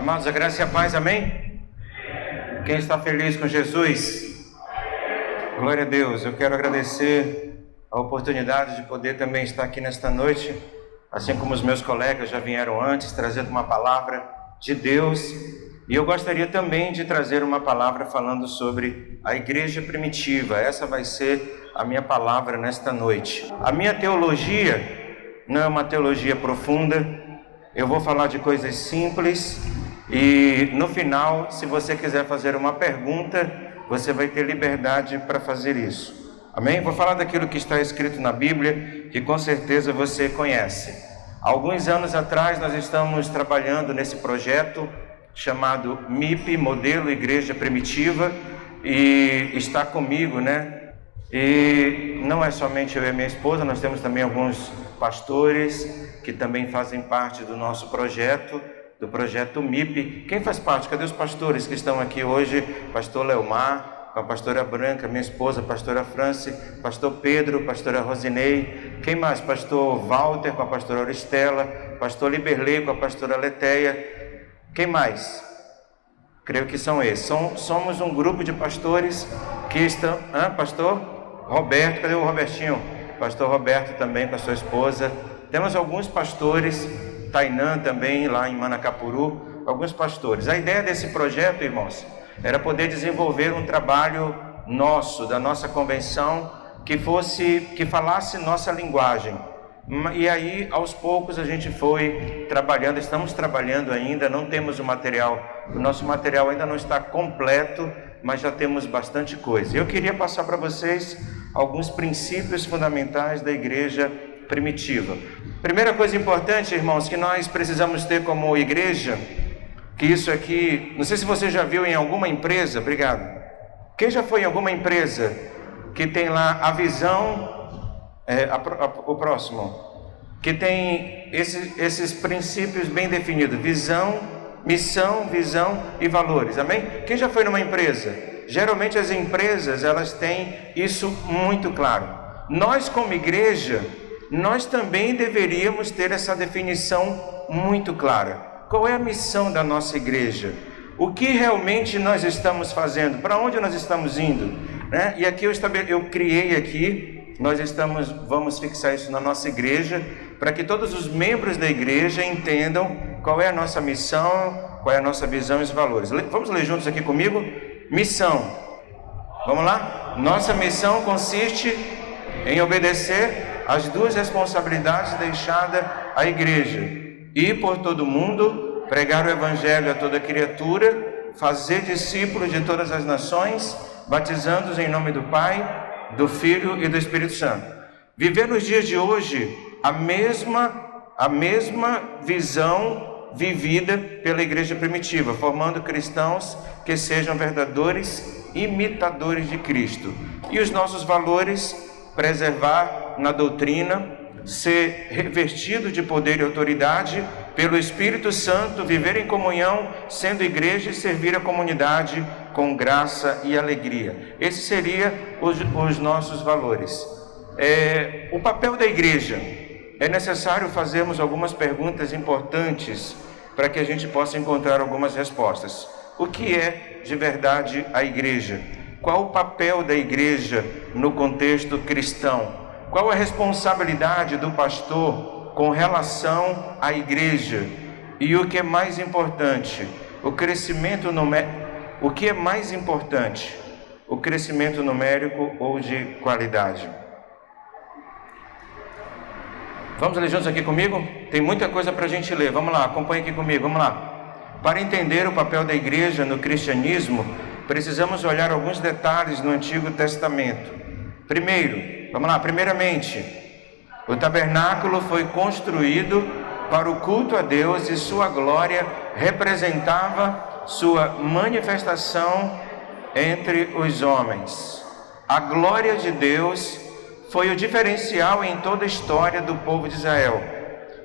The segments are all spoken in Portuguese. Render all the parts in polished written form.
Amados, a graça e a paz, amém? Quem está feliz com Jesus? Glória a Deus. Eu quero agradecer a oportunidade de poder também estar aqui nesta noite, assim como os meus colegas já vieram antes, trazendo uma palavra de Deus. E eu gostaria também de trazer uma palavra falando sobre a igreja primitiva. Essa vai ser a minha palavra nesta noite. A minha teologia não é uma teologia profunda. Eu vou falar de coisas simples e no final, se você quiser fazer uma pergunta, você vai ter liberdade para fazer isso. Amém? Vou falar daquilo que está escrito na Bíblia, que com certeza você conhece. Há alguns anos atrás nós estamos trabalhando nesse projeto chamado MIP, Modelo Igreja Primitiva, e está comigo, E não é somente eu e minha esposa, nós temos também alguns pastores que também fazem parte do nosso projeto, do projeto MIP. Quem faz parte? Cadê os pastores que estão aqui hoje? Pastor Leomar, com a pastora Branca, minha esposa, pastora Franci, pastor Pedro, pastora Rosinei. Quem mais? Pastor Walter, com a pastora Auristela, pastor Liberley, com a pastora Leteia. Quem mais? Creio que são esses. Somos um grupo de pastores que estão... pastor Roberto, cadê o Robertinho? Pastor Roberto também com a sua esposa. Temos alguns pastores, Tainã também lá em Manacapuru, alguns pastores. A ideia desse projeto, irmãos, era poder desenvolver um trabalho nosso, da nossa convenção, que falasse nossa linguagem. E aí, aos poucos, a gente foi trabalhando, estamos trabalhando ainda, não temos o material, o nosso material ainda não está completo, mas já temos bastante coisa. Eu queria passar para vocês alguns princípios fundamentais da igreja primitiva. Primeira coisa importante, irmãos, que nós precisamos ter como igreja, que isso aqui, não sei se você já viu em alguma empresa, obrigado. Quem já foi em alguma empresa que tem lá a visão, o próximo, que tem esses princípios bem definidos, visão, missão, visão e valores, amém? Quem já foi numa empresa? Geralmente as empresas, elas têm isso muito claro. Nós como igreja, nós também deveríamos ter essa definição muito clara. Qual é a missão da nossa igreja? O que realmente nós estamos fazendo? Para onde nós estamos indo? E aqui eu criei aqui, vamos fixar isso na nossa igreja, para que todos os membros da igreja entendam qual é a nossa missão, qual é a nossa visão e os valores. Vamos ler juntos aqui comigo? Missão. Vamos lá? Nossa missão consiste em obedecer às duas responsabilidades deixadas à igreja: ir por todo mundo, pregar o evangelho a toda criatura, fazer discípulos de todas as nações, batizando-os em nome do Pai, do Filho e do Espírito Santo. Viver nos dias de hoje a mesma visão vivida pela igreja primitiva, formando cristãos que sejam verdadeiros imitadores de Cristo. E os nossos valores: preservar na doutrina, ser revestido de poder e autoridade pelo Espírito Santo, viver em comunhão, sendo igreja, e servir a comunidade com graça e alegria. Esses seriam os nossos valores. O papel da igreja. É necessário fazermos algumas perguntas importantes para que a gente possa encontrar algumas respostas. O que é de verdade a igreja? Qual o papel da igreja no contexto cristão? Qual a responsabilidade do pastor com relação à igreja? E o que é mais importante? O que é mais importante? O crescimento numérico ou de qualidade? Vamos ler juntos aqui comigo? Tem muita coisa para a gente ler. Vamos lá, acompanhe aqui comigo, vamos lá. Para entender o papel da igreja no cristianismo, precisamos olhar alguns detalhes no Antigo Testamento. Primeiramente, o tabernáculo foi construído para o culto a Deus e sua glória representava sua manifestação entre os homens. A glória de Deus foi o diferencial em toda a história do povo de Israel.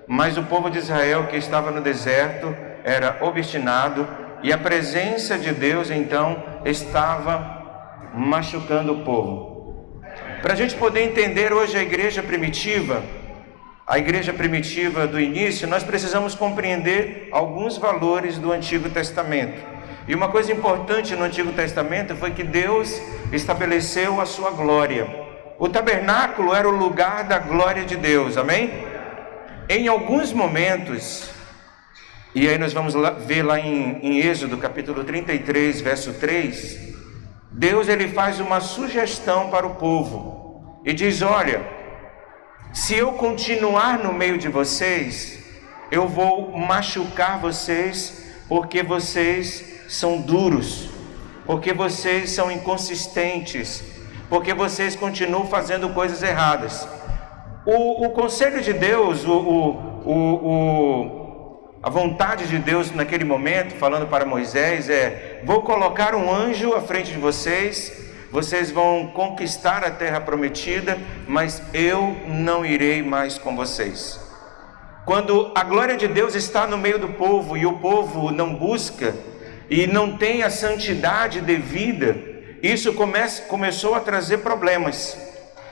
Mas o povo de Israel que estava no deserto era obstinado e a presença de Deus então estava machucando o povo. Para a gente poder entender hoje a igreja primitiva, a igreja primitiva do início, nós precisamos compreender alguns valores do Antigo Testamento. E uma coisa importante no Antigo Testamento foi que Deus estabeleceu a sua glória. O tabernáculo era o lugar da glória de Deus, amém? Em alguns momentos, e aí nós vamos ver lá em Êxodo capítulo 33, verso 3, Deus ele faz uma sugestão para o povo e diz: olha, se eu continuar no meio de vocês, eu vou machucar vocês, porque vocês são duros, porque vocês são inconsistentes, porque vocês continuam fazendo coisas erradas. O conselho de Deus, a vontade de Deus naquele momento, falando para Moisés, é: vou colocar um anjo à frente de vocês, vocês vão conquistar a terra prometida, mas eu não irei mais com vocês. Quando a glória de Deus está no meio do povo e o povo não busca e não tem a santidade devida, isso começou a trazer problemas.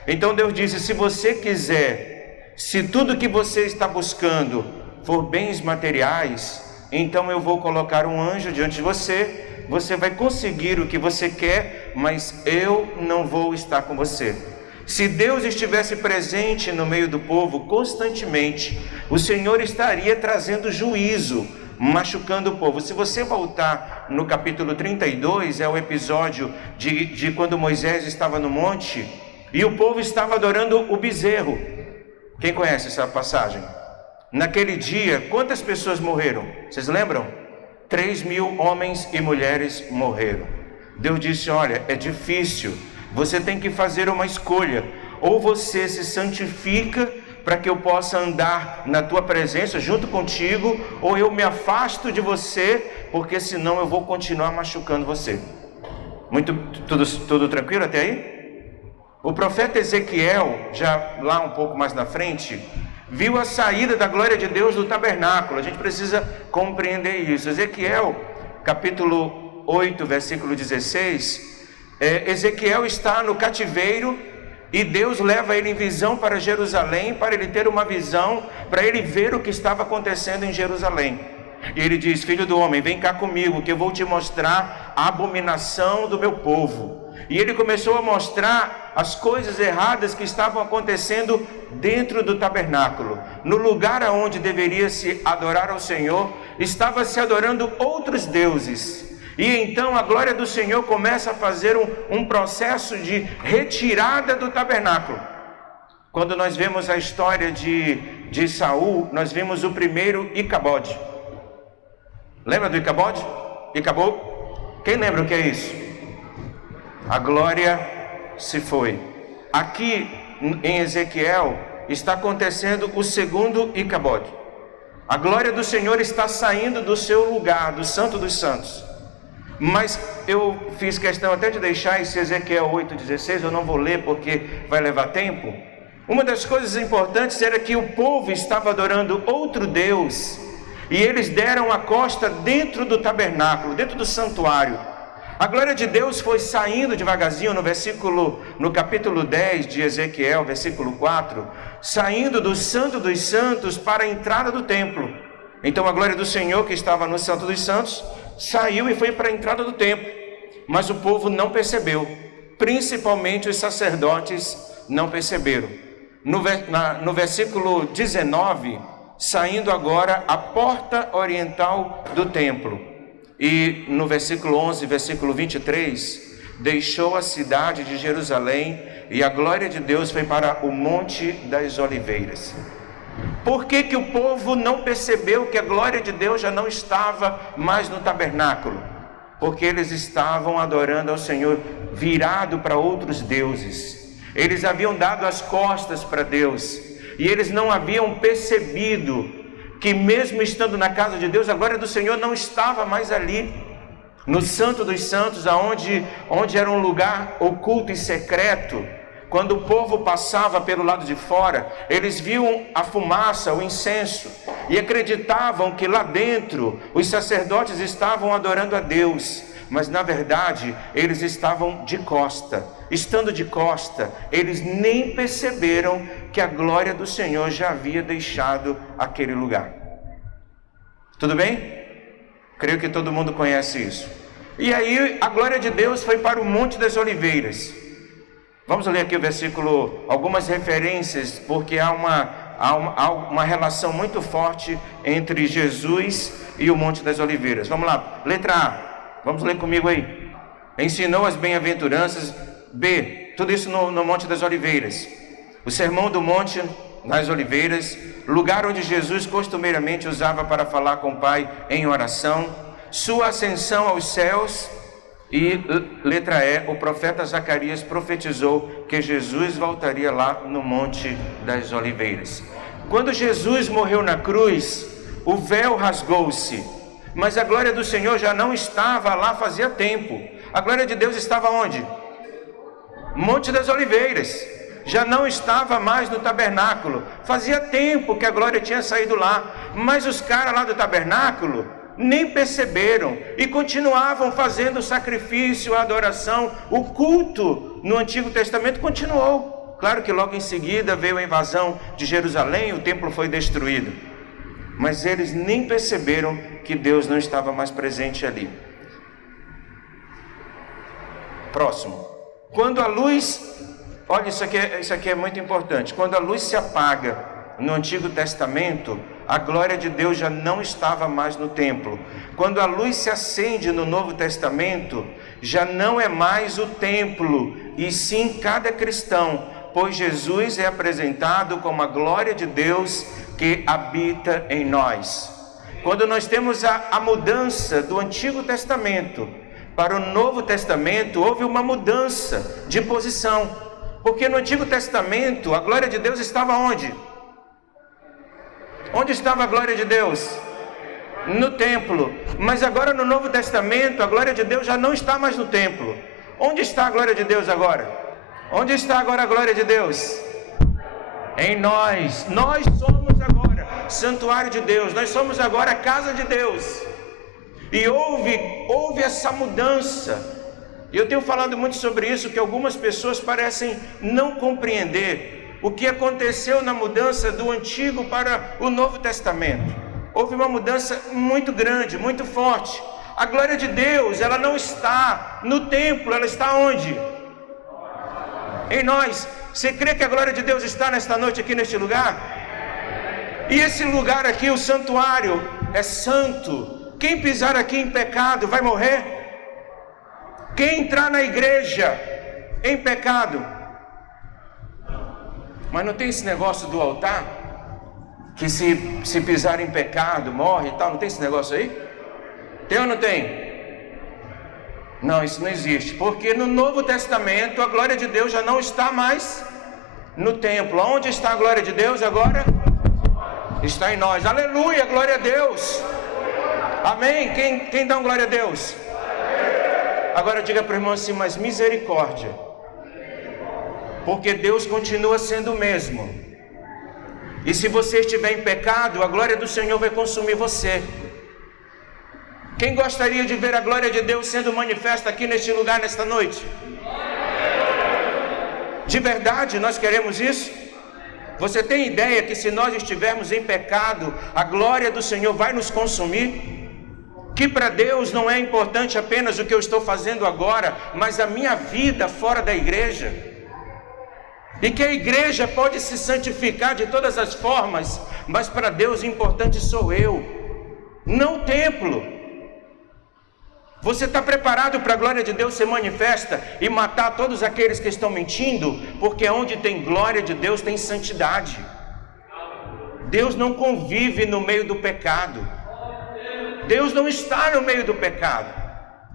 Então Deus disse: se você quiser, se tudo que você está buscando for bens materiais, então eu vou colocar um anjo diante de você, você vai conseguir o que você quer, mas eu não vou estar com você. Se Deus estivesse presente no meio do povo constantemente, o Senhor estaria trazendo juízo, machucando o povo. Se você voltar no capítulo 32, é o episódio de quando Moisés estava no monte e o povo estava adorando o bezerro. Quem conhece essa passagem? Naquele dia, quantas pessoas morreram? Vocês lembram? 3.000 homens e mulheres morreram. Deus disse: olha, é difícil, você tem que fazer uma escolha. Ou você se santifica para que eu possa andar na tua presença junto contigo, ou eu me afasto de você, porque senão eu vou continuar machucando você. Tudo tranquilo até aí? O profeta Ezequiel, já lá um pouco mais na frente, viu a saída da glória de Deus do tabernáculo. A gente precisa compreender isso. Ezequiel, capítulo 8, versículo 16, Ezequiel está no cativeiro e Deus leva ele em visão para Jerusalém, para ele ter uma visão, para ele ver o que estava acontecendo em Jerusalém. E ele diz: filho do homem, vem cá comigo, que eu vou te mostrar a abominação do meu povo. E ele começou a mostrar as coisas erradas que estavam acontecendo dentro do tabernáculo. No lugar onde deveria se adorar ao Senhor, estava se adorando outros deuses. E então a glória do Senhor começa a fazer um processo de retirada do tabernáculo. Quando nós vemos a história de Saul, nós vimos o primeiro Icabode. Lembra do Icabode? Icabod? Quem lembra o que é isso? A glória se foi. Aqui em Ezequiel está acontecendo o segundo Icabode. A glória do Senhor está saindo do seu lugar, do Santo dos Santos. Mas eu fiz questão até de deixar esse Ezequiel 8,16, eu não vou ler porque vai levar tempo. Uma das coisas importantes era que o povo estava adorando outro Deus, e eles deram a costa dentro do tabernáculo, dentro do santuário. A glória de Deus foi saindo devagarzinho no capítulo 10 de Ezequiel, versículo 4, saindo do Santo dos Santos para a entrada do templo. Então a glória do Senhor, que estava no Santo dos Santos, saiu e foi para a entrada do templo. Mas o povo não percebeu, principalmente os sacerdotes não perceberam. No versículo 19, saindo agora a porta oriental do templo. E no versículo 11, versículo 23, deixou a cidade de Jerusalém e a glória de Deus foi para o Monte das Oliveiras. Por que o povo não percebeu que a glória de Deus já não estava mais no tabernáculo? Porque eles estavam adorando ao Senhor virado para outros deuses. Eles haviam dado as costas para Deus e eles não haviam percebido que mesmo estando na casa de Deus, a glória do Senhor não estava mais ali, no Santo dos Santos, onde era um lugar oculto e secreto. Quando o povo passava pelo lado de fora, eles viam a fumaça, o incenso, e acreditavam que lá dentro os sacerdotes estavam adorando a Deus. mas na verdade eles estavam de costa. Estando de costa, eles nem perceberam que a glória do Senhor já havia deixado aquele lugar. Tudo bem? Creio que todo mundo conhece isso. E aí a glória de Deus foi para o Monte das Oliveiras. Vamos ler aqui o versículo, algumas referências, porque há uma relação muito forte entre Jesus e o Monte das Oliveiras. Vamos lá, letra A, vamos ler comigo aí. Ensinou as bem-aventuranças. B, tudo isso no Monte das Oliveiras. O Sermão do Monte nas Oliveiras, lugar onde Jesus costumeiramente usava para falar com o Pai em oração. Sua ascensão aos céus. E letra E, o profeta Zacarias profetizou que Jesus voltaria lá no Monte das Oliveiras. Quando Jesus morreu na cruz, o véu rasgou-se, mas a glória do Senhor já não estava lá fazia tempo. A glória de Deus estava onde? Monte das Oliveiras. Já não estava mais no tabernáculo. Fazia tempo que a glória tinha saído lá, mas os caras lá do tabernáculo nem perceberam e continuavam fazendo o sacrifício, a adoração, o culto no Antigo Testamento continuou. Claro que logo em seguida veio a invasão de Jerusalém, o templo foi destruído, mas eles nem perceberam que Deus não estava mais presente ali. Próximo. Quando a luz, olha, isso aqui é muito importante. Quando a luz se apaga no Antigo Testamento, a glória de Deus já não estava mais no templo. Quando a luz se acende no Novo Testamento, já não é mais o templo, e sim cada cristão, pois Jesus é apresentado como a glória de Deus que habita em nós. Quando nós temos a mudança do Antigo Testamento para o Novo Testamento, houve uma mudança de posição, porque no Antigo Testamento a glória de Deus estava onde? Onde estava a glória de Deus? No templo. Mas agora no Novo Testamento, a glória de Deus já não está mais no templo. Onde está a glória de Deus agora? Onde está agora a glória de Deus? Em nós. Nós somos agora santuário de Deus. Nós somos agora a casa de Deus. E houve essa mudança. E eu tenho falado muito sobre isso, que algumas pessoas parecem não compreender o que aconteceu na mudança do Antigo para o Novo Testamento. Houve uma mudança muito grande, muito forte. A glória de Deus, ela não está no templo, ela está onde? Em nós. Você crê que a glória de Deus está nesta noite aqui neste lugar? E esse lugar aqui, o santuário, é santo. Quem pisar aqui em pecado vai morrer. Quem entrar na igreja em pecado, mas não tem esse negócio do altar, que se pisar em pecado, morre e tal, não tem esse negócio aí? Tem ou não tem? Não, isso não existe, porque no Novo Testamento a glória de Deus já não está mais no templo. Onde está a glória de Deus agora? Está em nós. Aleluia, glória a Deus. Amém? Quem dá glória a Deus? Agora diga para o irmão assim, mas misericórdia, porque Deus continua sendo o mesmo. E se você estiver em pecado, a glória do Senhor vai consumir você. Quem gostaria de ver a glória de Deus sendo manifesta aqui neste lugar, nesta noite? De verdade, nós queremos isso? Você tem ideia que se nós estivermos em pecado, a glória do Senhor vai nos consumir? Que para Deus não é importante apenas o que eu estou fazendo agora, mas a minha vida fora da igreja. E que a igreja pode se santificar de todas as formas, mas para Deus o importante sou eu, não o templo. Você está preparado para a glória de Deus ser manifesta e matar todos aqueles que estão mentindo? Porque onde tem glória de Deus tem santidade. Deus não convive no meio do pecado. Deus não está no meio do pecado.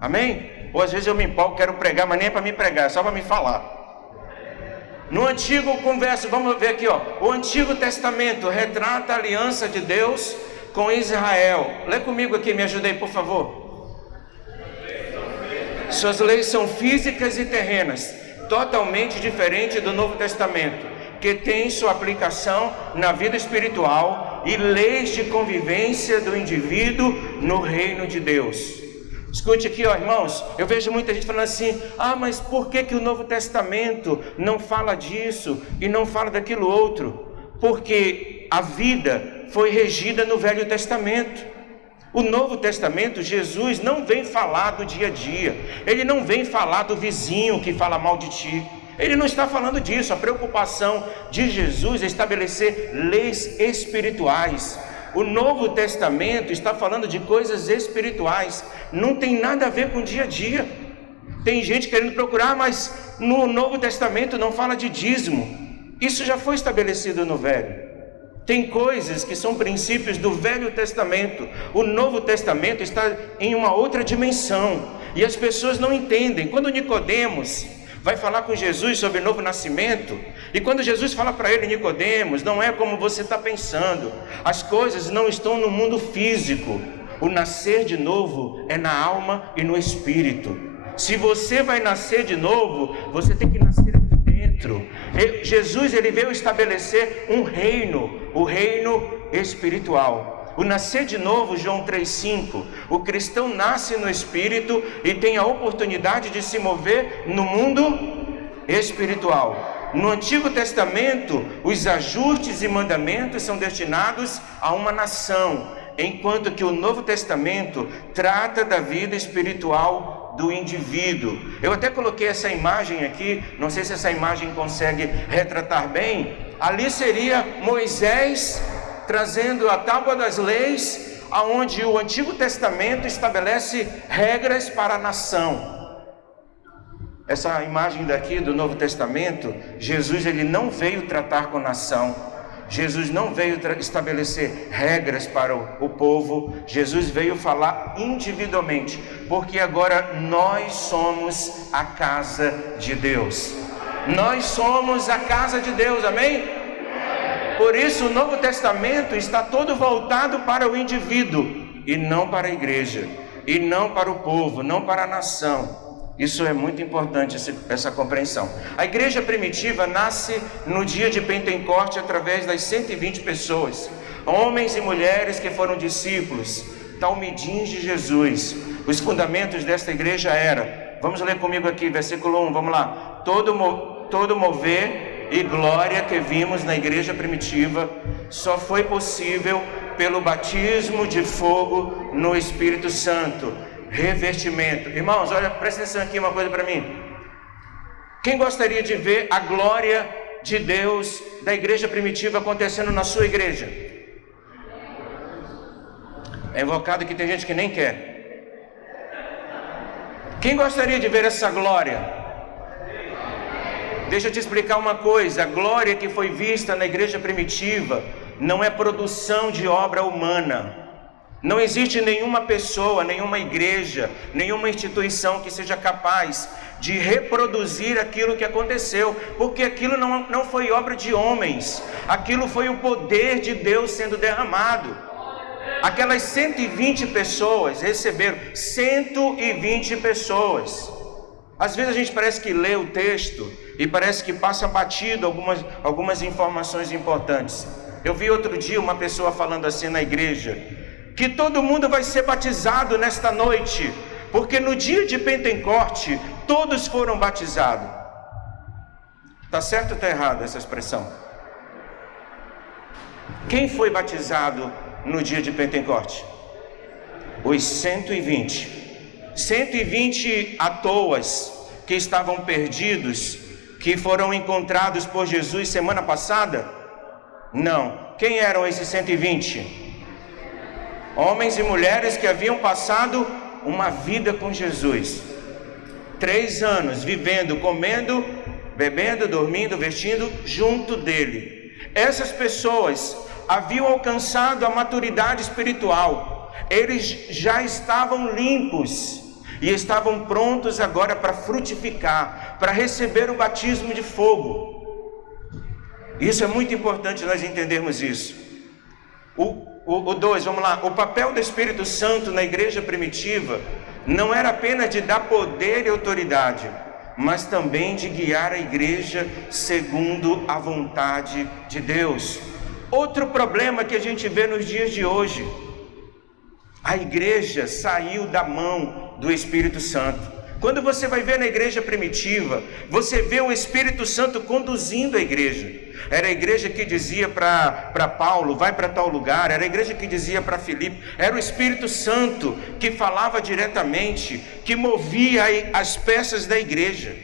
Amém? Ou às vezes eu me empolgo, quero pregar, mas nem é para me pregar, é só para me falar. No Antigo Converso, vamos ver aqui, ó. O Antigo Testamento retrata a aliança de Deus com Israel. Lê comigo aqui, me ajuda aí, por favor. Suas leis são físicas e terrenas, totalmente diferente do Novo Testamento, que tem sua aplicação na vida espiritual e leis de convivência do indivíduo no reino de Deus. Escute aqui, irmãos, eu vejo muita gente falando assim: mas por que o Novo Testamento não fala disso e não fala daquilo outro? Porque a vida foi regida no Velho Testamento. O Novo Testamento, Jesus não vem falar do dia a dia, Ele não vem falar do vizinho que fala mal de ti, Ele não está falando disso. A preocupação de Jesus é estabelecer leis espirituais. O Novo Testamento está falando de coisas espirituais, não tem nada a ver com o dia a dia. Tem gente querendo procurar, mas no Novo Testamento não fala de dízimo. Isso já foi estabelecido no Velho. Tem coisas que são princípios do Velho Testamento. O Novo Testamento está em uma outra dimensão, e as pessoas não entendem. Quando Nicodemos vai falar com Jesus sobre o novo nascimento, e quando Jesus fala para ele: Nicodemos, não é como você está pensando, as coisas não estão no mundo físico, o nascer de novo é na alma e no espírito. Se você vai nascer de novo, você tem que nascer aqui dentro. Jesus, ele veio estabelecer um reino, o reino espiritual. O nascer de novo, João 3,5, o cristão nasce no Espírito e tem a oportunidade de se mover no mundo espiritual. No Antigo Testamento, os ajustes e mandamentos são destinados a uma nação, enquanto que o Novo Testamento trata da vida espiritual do indivíduo. Eu até coloquei essa imagem aqui, não sei se essa imagem consegue retratar bem. Ali seria Moisés trazendo a tábua das leis, aonde o Antigo Testamento estabelece regras para a nação. Essa imagem daqui do Novo Testamento, Jesus, ele não veio tratar com a nação. Jesus não veio estabelecer regras para o povo. Jesus veio falar individualmente, porque agora nós somos a casa de Deus. Nós somos a casa de Deus, amém? Por isso o Novo Testamento está todo voltado para o indivíduo, e não para a igreja, e não para o povo, não para a nação. Isso é muito importante, essa compreensão. A igreja primitiva nasce no dia de Pentecoste através das 120 pessoas, homens e mulheres que foram discípulos, talmidins de Jesus. Os fundamentos desta igreja eram, vamos ler comigo aqui, versículo 1, vamos lá. Todo mover e glória que vimos na igreja primitiva só foi possível pelo batismo de fogo no Espírito Santo. Revestimento. Irmãos, olha, presta atenção aqui uma coisa para mim. Quem gostaria de ver a glória de Deus da igreja primitiva acontecendo na sua igreja? É invocado que tem gente que nem quer. Quem gostaria de ver essa glória? Deixa eu te explicar uma coisa. A glória que foi vista na igreja primitiva não é produção de obra humana. Não existe nenhuma pessoa, nenhuma igreja, nenhuma instituição que seja capaz de reproduzir aquilo que aconteceu, porque aquilo não foi obra de homens, aquilo foi o poder de Deus sendo derramado. Aquelas 120 pessoas receberam, 120 pessoas. Às vezes a gente parece que lê o texto e parece que passa batido algumas informações importantes. Eu vi outro dia uma pessoa falando assim na igreja, que todo mundo vai ser batizado nesta noite, porque no dia de Pentecoste todos foram batizados. Está certo ou está errado essa expressão? Quem foi batizado no dia de Pentecoste? Os 120. 120 à toas que estavam perdidos, que foram encontrados por Jesus semana passada? Não. Quem eram esses 120? Homens e mulheres que haviam passado uma vida com Jesus, 3 anos vivendo, comendo, bebendo, dormindo, vestindo junto dele. Essas pessoas haviam alcançado a maturidade espiritual, eles já estavam limpos e estavam prontos agora para frutificar, para receber o batismo de fogo. Isso é muito importante nós entendermos isso. O 2, vamos lá. O papel do Espírito Santo na igreja primitiva não era apenas de dar poder e autoridade, mas também de guiar a igreja segundo a vontade de Deus. Outro problema que a gente vê nos dias de hoje: a igreja saiu da mão do Espírito Santo. Quando você vai ver na igreja primitiva, você vê o Espírito Santo conduzindo a igreja. Era a igreja que dizia para Paulo, vai para tal lugar. Era a igreja que dizia para Filipe. Era o Espírito Santo que falava diretamente, que movia as peças da igreja.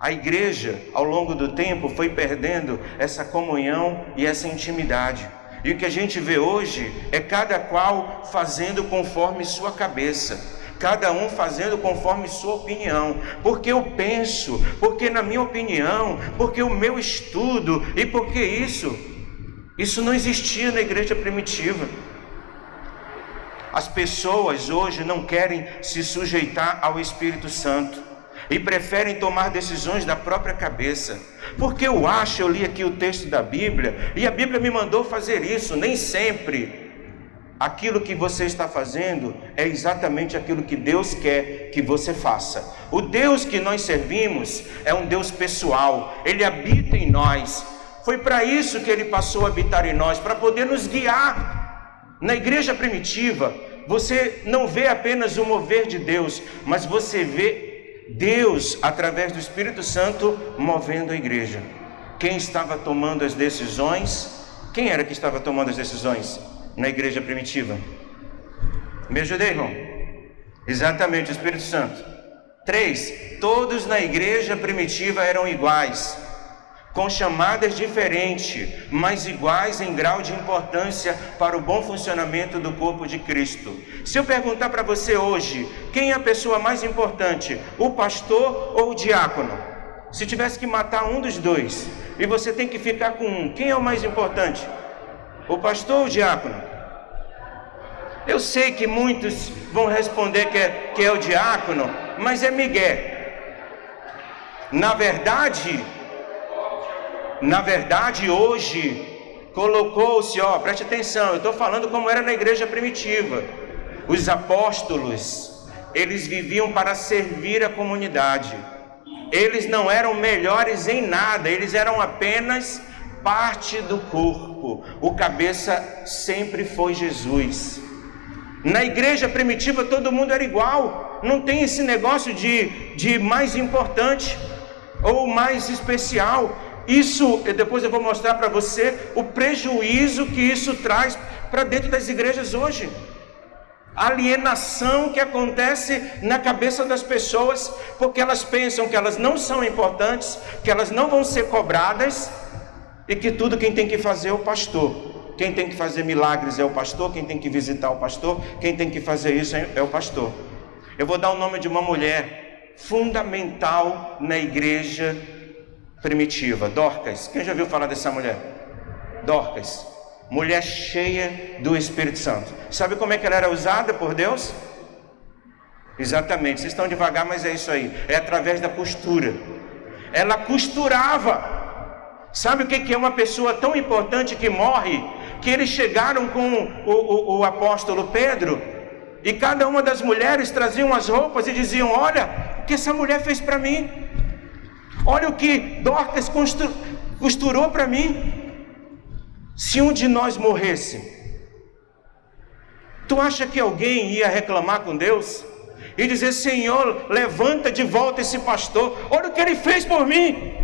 A igreja, ao longo do tempo, foi perdendo essa comunhão e essa intimidade. E o que a gente vê hoje é cada qual fazendo conforme sua cabeça. Cada um fazendo conforme sua opinião, porque eu penso, porque na minha opinião, porque o meu estudo, e porque isso não existia na igreja primitiva. As pessoas hoje não querem se sujeitar ao Espírito Santo e preferem tomar decisões da própria cabeça, porque eu li aqui o texto da Bíblia, e a Bíblia me mandou fazer isso. Nem sempre aquilo que você está fazendo é exatamente aquilo que Deus quer que você faça. O Deus que nós servimos é um Deus pessoal, Ele habita em nós. Foi para isso que Ele passou a habitar em nós, para poder nos guiar. Na igreja primitiva, você não vê apenas o mover de Deus, mas você vê Deus, através do Espírito Santo, movendo a igreja. Quem estava tomando as decisões? Quem era que estava tomando as decisões na igreja primitiva? Me ajudei, irmão? Exatamente, o Espírito Santo. 3, todos na igreja primitiva eram iguais, com chamadas diferentes, mas iguais em grau de importância para o bom funcionamento do corpo de Cristo. Se eu perguntar para você hoje, quem é a pessoa mais importante, o pastor ou o diácono? Se tivesse que matar um dos dois, e você tem que ficar com um, quem é o mais importante? O pastor ou o diácono? Eu sei que muitos vão responder que é o diácono, mas é Miguel. Na verdade, hoje, colocou-se, preste atenção, eu estou falando como era na igreja primitiva. Os apóstolos, eles viviam para servir a comunidade. Eles não eram melhores em nada, eles eram apenas parte do corpo. O cabeça sempre foi Jesus. Na igreja primitiva todo mundo era igual, não tem esse negócio de mais importante ou mais especial. Isso, depois eu vou mostrar para você o prejuízo que isso traz para dentro das igrejas hoje. A alienação que acontece na cabeça das pessoas, porque elas pensam que elas não são importantes, que elas não vão ser cobradas, e que tudo quem tem que fazer é o pastor. Quem tem que fazer milagres é o pastor, quem tem que visitar o pastor, quem tem que fazer isso é o pastor. Eu vou dar o nome de uma mulher fundamental na igreja primitiva, Dorcas. Quem já ouviu falar dessa mulher? Dorcas, mulher cheia do Espírito Santo. Sabe como é que ela era usada por Deus? Exatamente, vocês estão devagar, mas é isso aí, é através da costura. Ela costurava. Sabe o que é uma pessoa tão importante que morre? Que eles chegaram com o apóstolo Pedro, e cada uma das mulheres traziam as roupas e diziam: olha o que essa mulher fez para mim, olha o que Dorcas costurou para mim. Se um de nós morresse, tu acha que alguém ia reclamar com Deus e dizer: Senhor, levanta de volta esse pastor, olha o que ele fez por mim?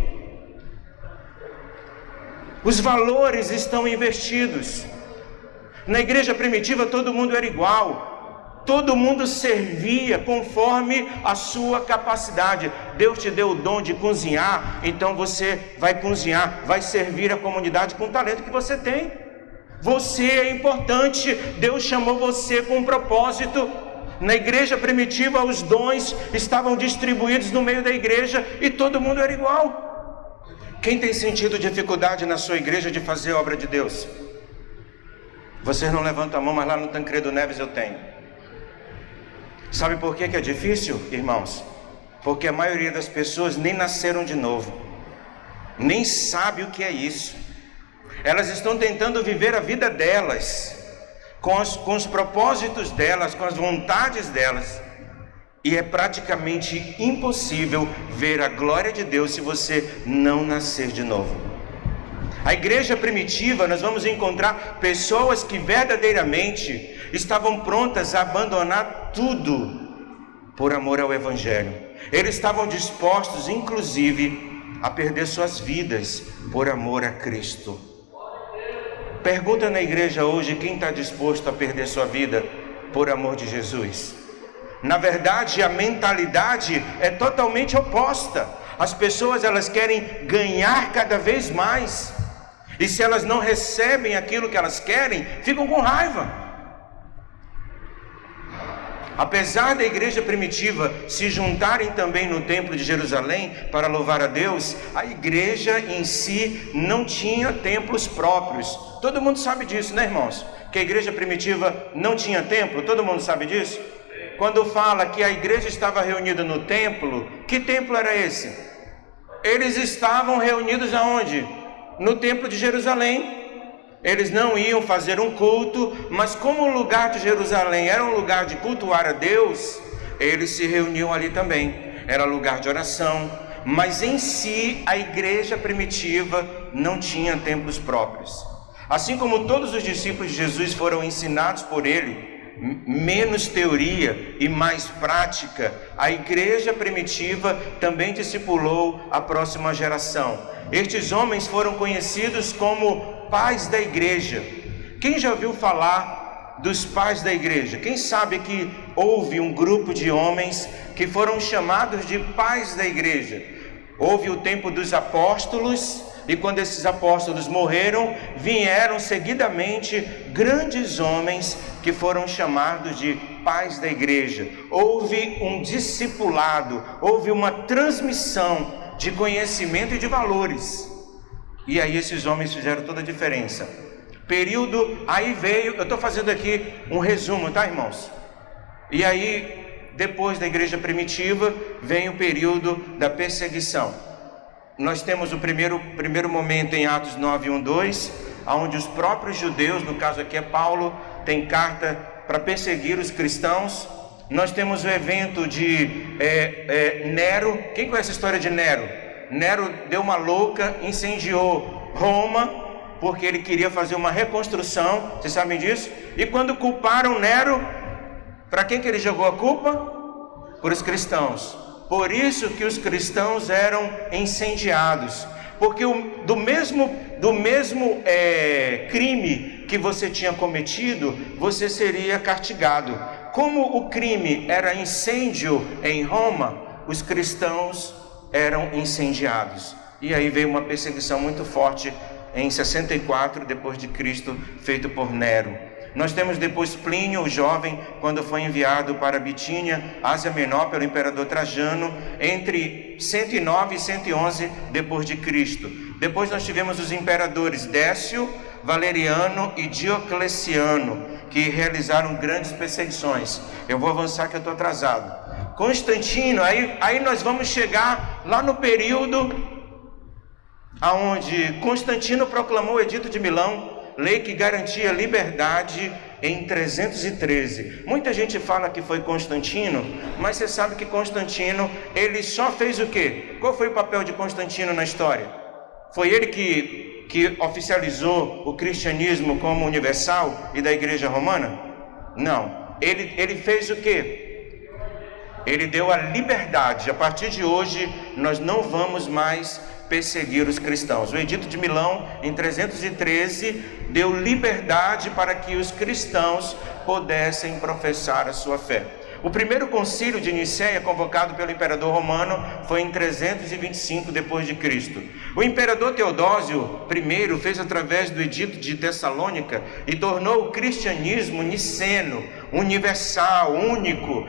Os valores estão invertidos. Na igreja primitiva todo mundo era igual, todo mundo servia conforme a sua capacidade. Deus te deu o dom de cozinhar, então você vai cozinhar, vai servir a comunidade com o talento que você tem. Você é importante, Deus chamou você com um propósito. Na igreja primitiva os dons estavam distribuídos no meio da igreja e todo mundo era igual. Quem tem sentido dificuldade na sua igreja de fazer a obra de Deus? Vocês não levantam a mão, mas lá no Tancredo Neves eu tenho. Sabe por que é difícil, irmãos? Porque a maioria das pessoas nem nasceram de novo, nem sabe o que é isso. Elas estão tentando viver a vida delas, com os propósitos delas, com as vontades delas. E é praticamente impossível ver a glória de Deus se você não nascer de novo. A igreja primitiva, nós vamos encontrar pessoas que verdadeiramente estavam prontas a abandonar tudo por amor ao Evangelho. Eles estavam dispostos, inclusive, a perder suas vidas por amor a Cristo. Pergunta na igreja hoje quem está disposto a perder sua vida por amor de Jesus. Na verdade, a mentalidade é totalmente oposta. As pessoas, elas querem ganhar cada vez mais. E se elas não recebem aquilo que elas querem, ficam com raiva. Apesar da igreja primitiva se juntarem também no templo de Jerusalém para louvar a Deus, a igreja em si não tinha templos próprios. Todo mundo sabe disso, né, irmãos? Que a igreja primitiva não tinha templo, todo mundo sabe disso? Quando fala que a igreja estava reunida no templo, que templo era esse? Eles estavam reunidos aonde? No templo de Jerusalém. Eles não iam fazer um culto, mas como o lugar de Jerusalém era um lugar de cultuar a Deus, eles se reuniam ali também. Era lugar de oração, mas em si a igreja primitiva não tinha templos próprios. Assim como todos os discípulos de Jesus foram ensinados por ele, menos teoria e mais prática, a igreja primitiva também discipulou a próxima geração. Estes homens foram conhecidos como pais da igreja. Quem já ouviu falar dos pais da igreja? Quem sabe que houve um grupo de homens que foram chamados de pais da igreja? Houve o tempo dos apóstolos, e quando esses apóstolos morreram, vieram seguidamente grandes homens que foram chamados de pais da igreja. Houve um discipulado, houve uma transmissão de conhecimento e de valores. E aí esses homens fizeram toda a diferença. Período, aí veio, eu estou fazendo aqui um resumo, tá, irmãos? E aí, depois da igreja primitiva, vem o período da perseguição. Nós temos o primeiro momento em Atos 9, 1, 2, onde os próprios judeus, no caso aqui é Paulo, tem carta para perseguir os cristãos. Nós temos o evento de Nero. Quem conhece a história de Nero? Nero deu uma louca, incendiou Roma, porque ele queria fazer uma reconstrução, vocês sabem disso? E quando culparam Nero, para quem que ele jogou a culpa? Por os cristãos. Por isso que os cristãos eram incendiados, porque do mesmo crime que você tinha cometido, você seria castigado. Como o crime era incêndio em Roma, os cristãos eram incendiados. E aí veio uma perseguição muito forte em 64 depois de Cristo, feito por Nero. Nós temos depois Plínio, o jovem, quando foi enviado para Bitínia, Ásia Menor, pelo imperador Trajano, entre 109 e 111 depois de Cristo. Depois nós tivemos os imperadores Décio, Valeriano e Diocleciano, que realizaram grandes perseguições. Eu vou avançar que eu estou atrasado. Constantino, aí nós vamos chegar lá no período aonde Constantino proclamou o Edito de Milão, lei que garantia liberdade em 313. Muita gente fala que foi Constantino, mas você sabe que Constantino, ele só fez o quê? Qual foi o papel de Constantino na história? Foi ele que oficializou o cristianismo como universal e da igreja romana? Não. Ele fez o quê? Ele deu a liberdade. A partir de hoje, nós não vamos mais perseguir os cristãos. O Edito de Milão, em 313, deu liberdade para que os cristãos pudessem professar a sua fé. O primeiro concílio de Nicéia, convocado pelo imperador romano, foi em 325 depois de Cristo. O imperador Teodósio I fez através do Edito de Tessalônica e tornou o cristianismo niceno, universal, único,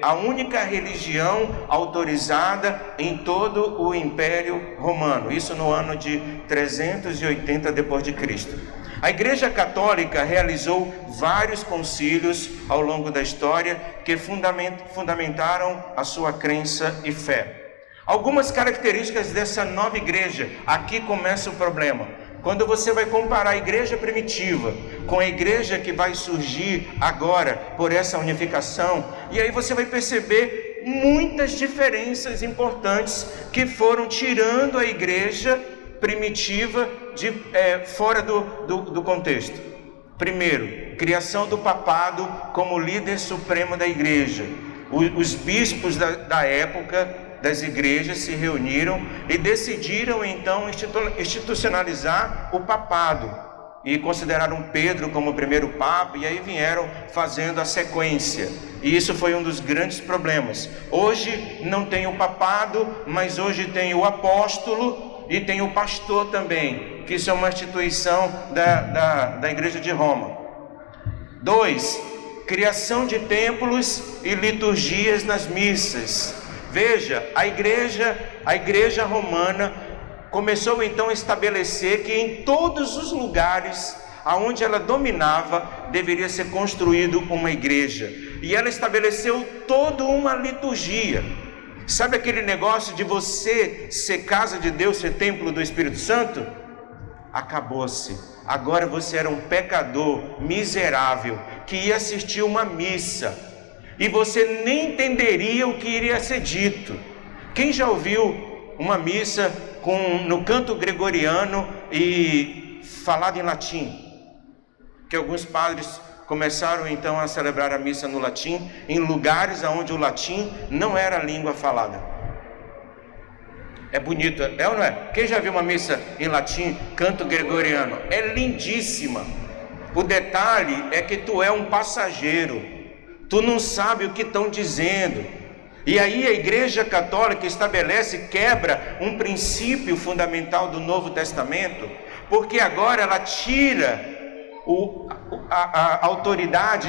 a única religião autorizada em todo o Império Romano. Isso no ano de 380 depois de Cristo. A Igreja Católica realizou vários concílios ao longo da história que fundamentaram a sua crença e fé. Algumas características dessa nova igreja, aqui começa o problema. Quando você vai comparar a igreja primitiva com a igreja que vai surgir agora por essa unificação, e aí você vai perceber muitas diferenças importantes que foram tirando a igreja primitiva fora do contexto. Primeiro, criação do papado como líder supremo da igreja. Os bispos da época das igrejas se reuniram e decidiram então institucionalizar o papado e consideraram Pedro como o primeiro papa, e aí vieram fazendo a sequência, e isso foi um dos grandes problemas. Hoje não tem o papado, mas hoje tem o apóstolo e tem o pastor também, que isso é uma instituição da igreja de Roma. 2, criação de templos e liturgias nas missas. Veja, a igreja romana começou então a estabelecer que em todos os lugares aonde ela dominava deveria ser construído uma igreja, e ela estabeleceu toda uma liturgia. Sabe aquele negócio de você ser casa de Deus, ser templo do Espírito Santo? Acabou-se. Agora você era um pecador miserável que ia assistir uma missa e você nem entenderia o que iria ser dito. Quem já ouviu uma missa no canto gregoriano e falado em latim? Que alguns padres começaram então a celebrar a missa no latim, em lugares onde o latim não era a língua falada. É bonito, é ou não é? Quem já viu uma missa em latim, canto gregoriano? É lindíssima. O detalhe é que tu é um passageiro, tu não sabe o que estão dizendo. E aí a Igreja Católica quebra um princípio fundamental do Novo Testamento, porque agora ela tira a autoridade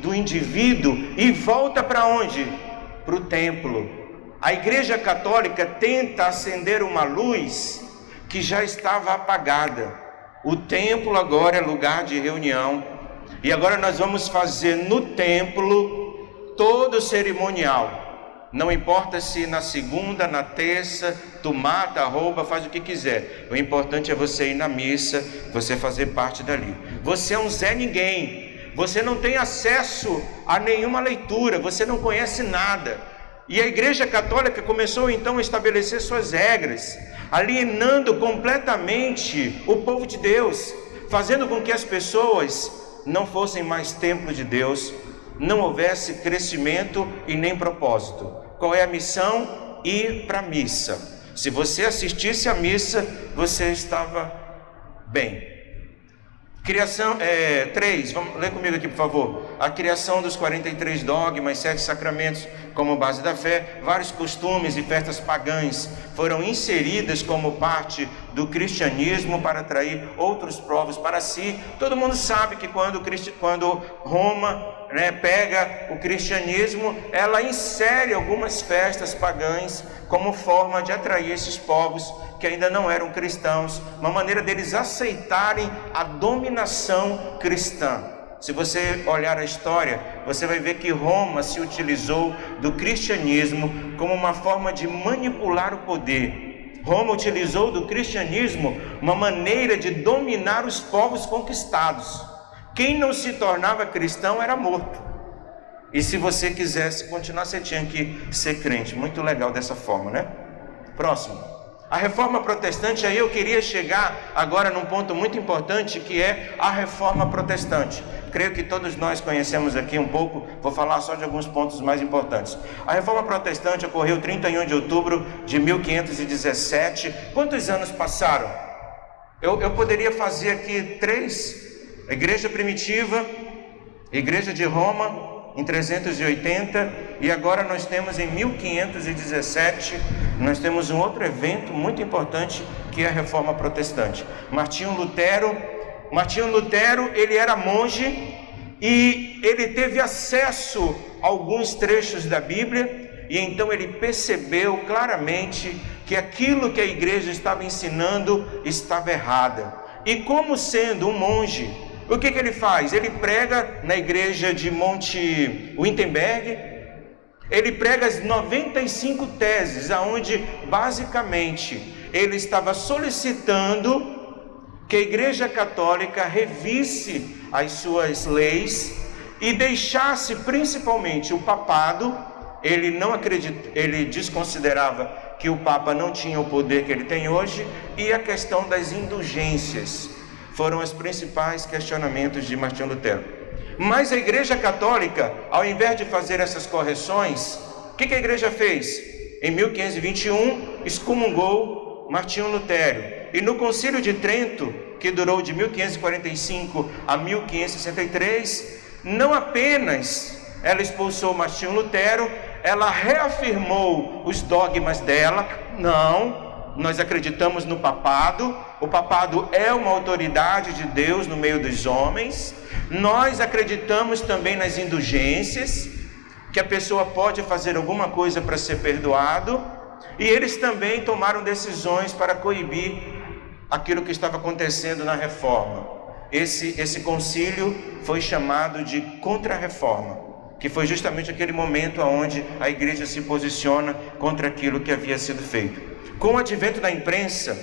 do indivíduo e volta para onde? Para o templo. A Igreja Católica tenta acender uma luz que já estava apagada. O templo agora é lugar de reunião, e agora nós vamos fazer no templo todo o cerimonial. Não importa se na segunda, na terça, tu mata, rouba, faz o que quiser. O importante é você ir na missa, você fazer parte dali. Você é um Zé Ninguém. Você não tem acesso a nenhuma leitura, você não conhece nada. E a Igreja Católica começou então a estabelecer suas regras, alienando completamente o povo de Deus, fazendo com que as pessoas não fossem mais templo de Deus, não houvesse crescimento e nem propósito. Qual é a missão? Ir para a missa. Se você assistisse à missa, você estava bem. Criação 3, vamos ler comigo aqui por favor. A criação dos 43 dogmas, 7 sacramentos como base da fé, vários costumes e festas pagãs foram inseridas como parte do cristianismo para atrair outros povos para si. Todo mundo sabe que quando Roma pega o cristianismo, ela insere algumas festas pagãs como forma de atrair esses povos que ainda não eram cristãos, uma maneira deles aceitarem a dominação cristã. Se você olhar a história, você vai ver que Roma se utilizou do cristianismo como uma forma de manipular o poder. Roma utilizou do cristianismo uma maneira de dominar os povos conquistados. Quem não se tornava cristão era morto. E se você quisesse continuar, você tinha que ser crente. Muito legal dessa forma, né? Próximo. A reforma protestante, aí eu queria chegar agora num ponto muito importante, que é a reforma protestante. Creio que todos nós conhecemos aqui um pouco, vou falar só de alguns pontos mais importantes. A reforma protestante ocorreu 31 de outubro de 1517. Quantos anos passaram? Eu poderia fazer aqui 3. A igreja primitiva, a igreja de Roma, em 380, e agora nós temos em 1517, nós temos um outro evento muito importante, que é a reforma protestante. Martinho Lutero, ele era monge, e ele teve acesso a alguns trechos da Bíblia, e então ele percebeu claramente que aquilo que a igreja estava ensinando estava errada. E como sendo um monge, o que ele faz? Ele prega na igreja de Monte Wittenberg, ele prega as 95 teses, aonde basicamente ele estava solicitando que a Igreja Católica revisse as suas leis e deixasse principalmente o papado. Ele desconsiderava que o Papa não tinha o poder que ele tem hoje, e a questão das indulgências. foram os principais questionamentos de Martinho Lutero. Mas a Igreja Católica, ao invés de fazer essas correções, o que a Igreja fez? Em 1521, excomungou Martinho Lutero. E no Concílio de Trento, que durou de 1545 a 1563, não apenas ela expulsou Martinho Lutero, ela reafirmou os dogmas dela. Não, nós acreditamos no papado. O papado é uma autoridade de Deus no meio dos homens. Nós acreditamos também nas indulgências, que a pessoa pode fazer alguma coisa para ser perdoado. E eles também tomaram decisões para coibir aquilo que estava acontecendo na reforma. Esse concílio foi chamado de Contra-Reforma, que foi justamente aquele momento onde a igreja se posiciona contra aquilo que havia sido feito. Com o advento da imprensa,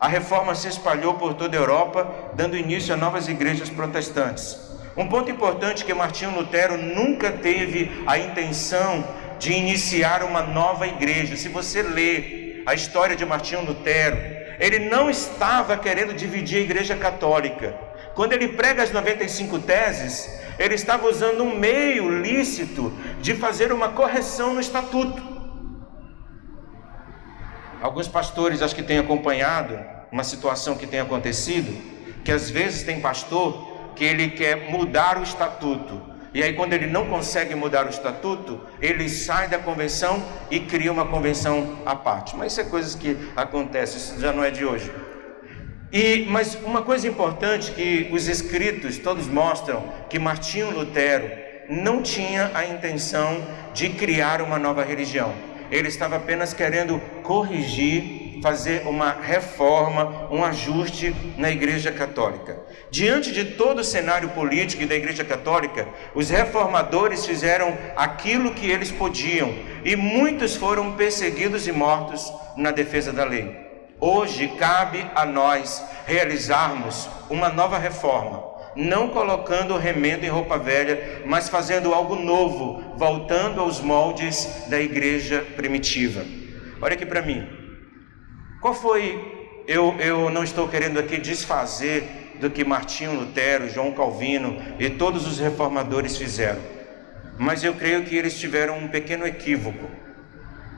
a reforma se espalhou por toda a Europa, dando início a novas igrejas protestantes. Um ponto importante é que Martinho Lutero nunca teve a intenção de iniciar uma nova igreja. Se você lê a história de Martinho Lutero, ele não estava querendo dividir a Igreja Católica. Quando ele prega as 95 teses, ele estava usando um meio lícito de fazer uma correção no estatuto. Alguns pastores, acho que têm acompanhado uma situação que tem acontecido, que às vezes tem pastor que ele quer mudar o estatuto. E aí quando ele não consegue mudar o estatuto, ele sai da convenção e cria uma convenção à parte. Mas isso é coisas que acontecem, isso já não é de hoje. Mas uma coisa importante que os escritos todos mostram, que Martinho Lutero não tinha a intenção de criar uma nova religião. Ele estava apenas querendo corrigir, fazer uma reforma, um ajuste na Igreja Católica. Diante de todo o cenário político e da Igreja Católica, os reformadores fizeram aquilo que eles podiam, e muitos foram perseguidos e mortos na defesa da lei. Hoje cabe a nós realizarmos uma nova reforma, não colocando remendo em roupa velha, mas fazendo algo novo, voltando aos moldes da igreja primitiva. Olha aqui para mim. Qual foi? Eu não estou querendo aqui desfazer do que Martinho Lutero, João Calvino e todos os reformadores fizeram, mas eu creio que eles tiveram um pequeno equívoco.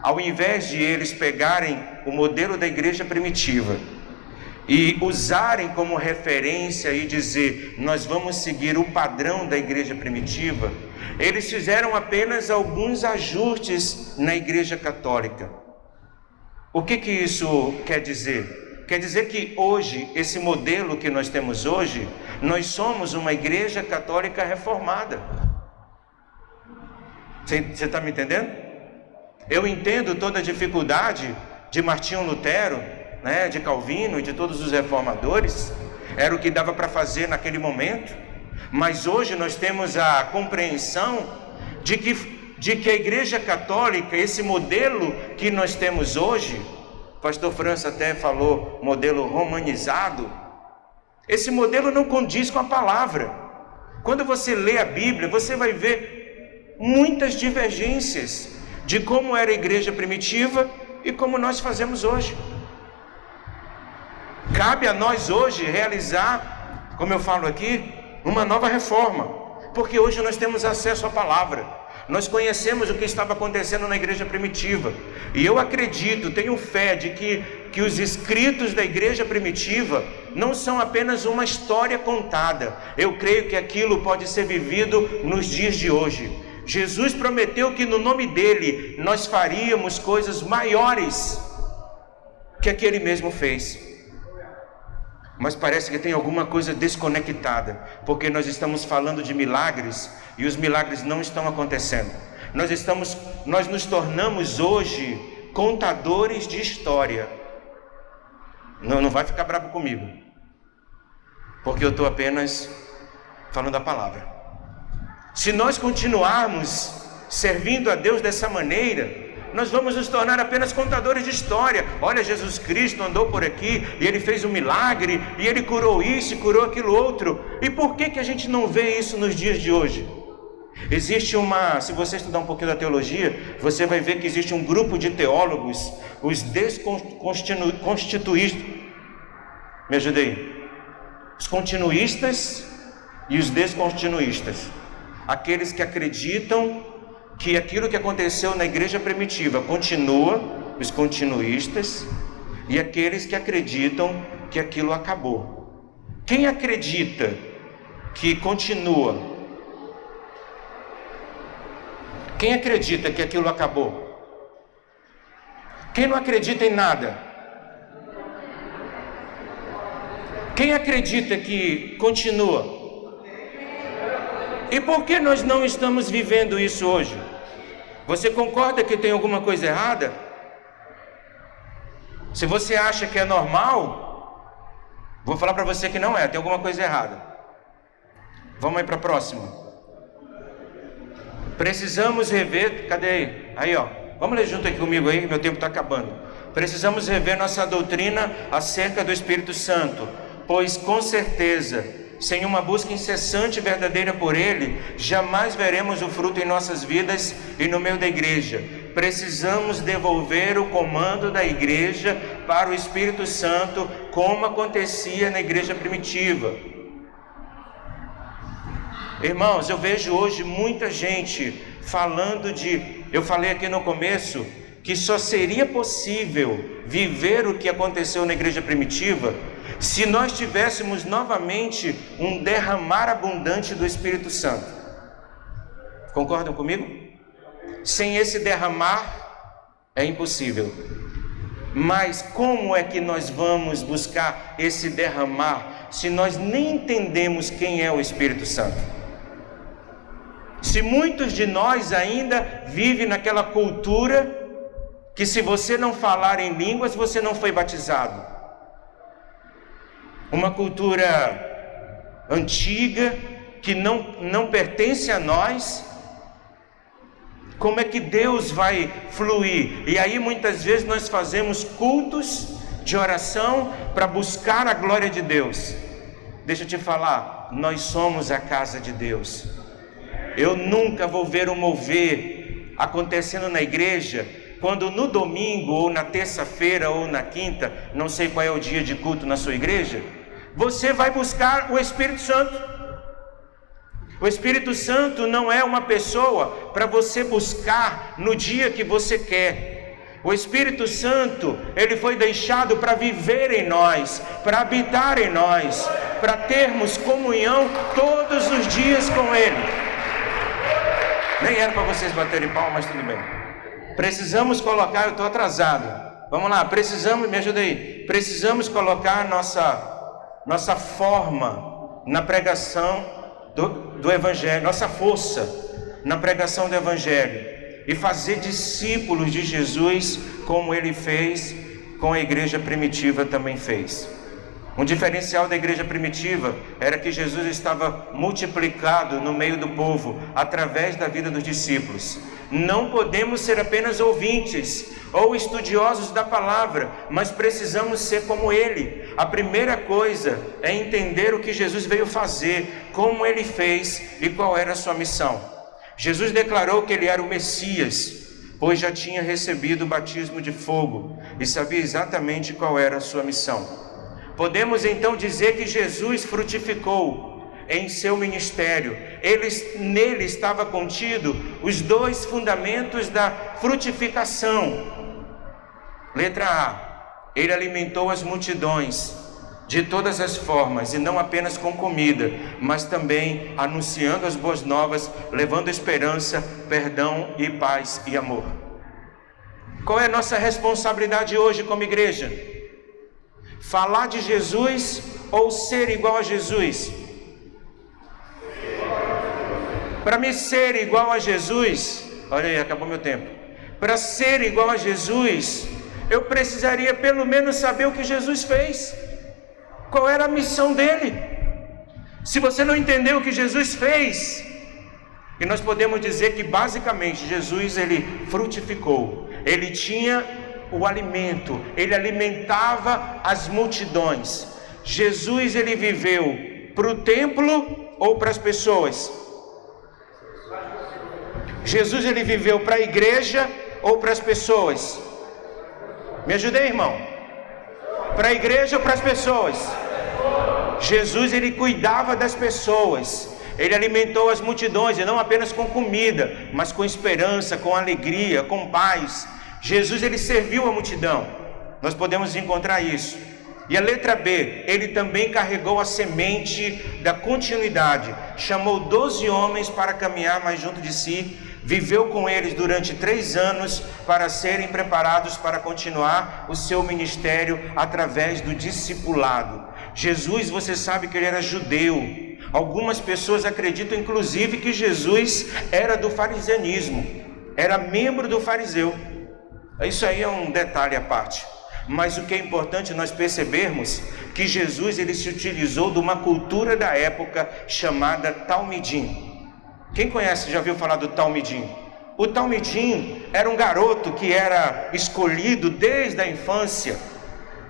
Ao invés de eles pegarem o modelo da igreja primitiva e usarem como referência e dizer, nós vamos seguir o padrão da igreja primitiva, eles fizeram apenas alguns ajustes na Igreja Católica. O que isso quer dizer? Quer dizer que hoje, esse modelo que nós temos hoje, nós somos uma igreja católica reformada. Você está me entendendo? Eu entendo toda a dificuldade de Martinho Lutero, né, de Calvino e de todos os reformadores. Era o que dava para fazer naquele momento. Mas hoje nós temos a compreensão de que a Igreja Católica, esse modelo que nós temos hoje, pastor França até falou, modelo romanizado, esse modelo não condiz com a palavra. Quando você lê a Bíblia, você vai ver muitas divergências de como era a igreja primitiva e como nós fazemos hoje. Cabe a nós hoje realizar, como eu falo aqui, uma nova reforma, porque hoje nós temos acesso à palavra. Nós conhecemos o que estava acontecendo na igreja primitiva, e eu acredito, tenho fé de que os escritos da igreja primitiva não são apenas uma história contada. Eu creio que aquilo pode ser vivido nos dias de hoje. Jesus prometeu que no nome dele nós faríamos coisas maiores que a que ele mesmo fez. Mas parece que tem alguma coisa desconectada, porque nós estamos falando de milagres e os milagres não estão acontecendo. Nós nos tornamos hoje contadores de história. Não vai ficar bravo comigo, porque eu estou apenas falando a palavra. Se nós continuarmos servindo a Deus dessa maneira, nós vamos nos tornar apenas contadores de história. Olha, Jesus Cristo andou por aqui e ele fez um milagre, e ele curou isso e curou aquilo outro. E por que a gente não vê isso nos dias de hoje? Se você estudar um pouquinho da teologia, você vai ver que existe um grupo de teólogos, os desconstituídos. Me ajudei. os continuistas e os descontinuístas. Aqueles que acreditam que aquilo que aconteceu na igreja primitiva continua, os continuistas, e aqueles que acreditam que aquilo acabou. Quem acredita que continua? Quem acredita que aquilo acabou? Quem não acredita em nada? Quem acredita que continua? E por que nós não estamos vivendo isso hoje? Você concorda que tem alguma coisa errada? Se você acha que é normal, vou falar para você que não é, tem alguma coisa errada. Vamos aí para a próxima. Precisamos rever, cadê aí? Aí ó, vamos ler junto aqui comigo aí, meu tempo está acabando. Precisamos rever nossa doutrina acerca do Espírito Santo, pois com certeza, sem uma busca incessante e verdadeira por Ele, jamais veremos o fruto em nossas vidas e no meio da igreja. Precisamos devolver o comando da igreja para o Espírito Santo, como acontecia na igreja primitiva. Irmãos, eu vejo hoje muita gente falando eu falei aqui no começo, que só seria possível viver o que aconteceu na igreja primitiva se nós tivéssemos novamente um derramar abundante do Espírito Santo. Concordam comigo? Sem esse derramar é impossível. Mas como é que nós vamos buscar esse derramar se nós nem entendemos quem é o Espírito Santo? Se muitos de nós ainda vivem naquela cultura que se você não falar em línguas, você não foi batizado. Uma cultura antiga, que não pertence a nós. Como é que Deus vai fluir? E aí muitas vezes nós fazemos cultos de oração para buscar a glória de Deus. Deixa eu te falar, nós somos a casa de Deus. Eu nunca vou ver um mover acontecendo na igreja quando no domingo, ou na terça-feira, ou na quinta, não sei qual é o dia de culto na sua igreja, você vai buscar o Espírito Santo. O Espírito Santo não é uma pessoa para você buscar no dia que você quer. O Espírito Santo, ele foi deixado para viver em nós, para habitar em nós, para termos comunhão todos os dias com Ele. Nem era para vocês baterem palma, mas tudo bem. Precisamos colocar, eu estou atrasado. Vamos lá, me ajuda aí. Precisamos colocar nossa forma na pregação do Evangelho, nossa força na pregação do Evangelho, e fazer discípulos de Jesus, como Ele fez com a igreja primitiva também fez. Um diferencial da igreja primitiva era que Jesus estava multiplicado no meio do povo, através da vida dos discípulos. Não podemos ser apenas ouvintes ou estudiosos da palavra, mas precisamos ser como Ele. A primeira coisa é entender o que Jesus veio fazer, como Ele fez e qual era a sua missão. Jesus declarou que Ele era o Messias, pois já tinha recebido o batismo de fogo e sabia exatamente qual era a sua missão. Podemos então dizer que Jesus frutificou em seu ministério. Nele estava contido os dois fundamentos da frutificação. Letra A: Ele alimentou as multidões de todas as formas, e não apenas com comida, mas também anunciando as boas novas, levando esperança, perdão e paz e amor. Qual é a nossa responsabilidade hoje como igreja? Falar de Jesus ou ser igual a Jesus? Para me ser igual a Jesus, olha aí, acabou meu tempo. Para ser igual a Jesus, eu precisaria pelo menos saber o que Jesus fez. Qual era a missão dele? Se você não entendeu o que Jesus fez, e nós podemos dizer que basicamente Jesus, ele frutificou, ele tinha o alimento, ele alimentava as multidões. Jesus, ele viveu para o templo ou para as pessoas? Jesus, ele viveu para a igreja ou para as pessoas? Me ajudei, irmão? Para a igreja ou para as pessoas? Jesus, ele cuidava das pessoas. Ele alimentou as multidões, e não apenas com comida, mas com esperança, com alegria, com paz. Jesus, ele serviu a multidão. Nós podemos encontrar isso. E a letra B, ele também carregou a semente da continuidade. Chamou 12 homens para caminhar mais junto de si. Viveu com eles durante 3 anos para serem preparados para continuar o seu ministério através do discipulado. Jesus, você sabe que ele era judeu. Algumas pessoas acreditam inclusive que Jesus era do farisaísmo, era membro do fariseu. Isso aí é um detalhe à parte. Mas o que é importante nós percebermos que Jesus, ele se utilizou de uma cultura da época chamada Talmidim. Quem conhece, já ouviu falar do Talmidim? O Talmidim era um garoto que era escolhido desde a infância,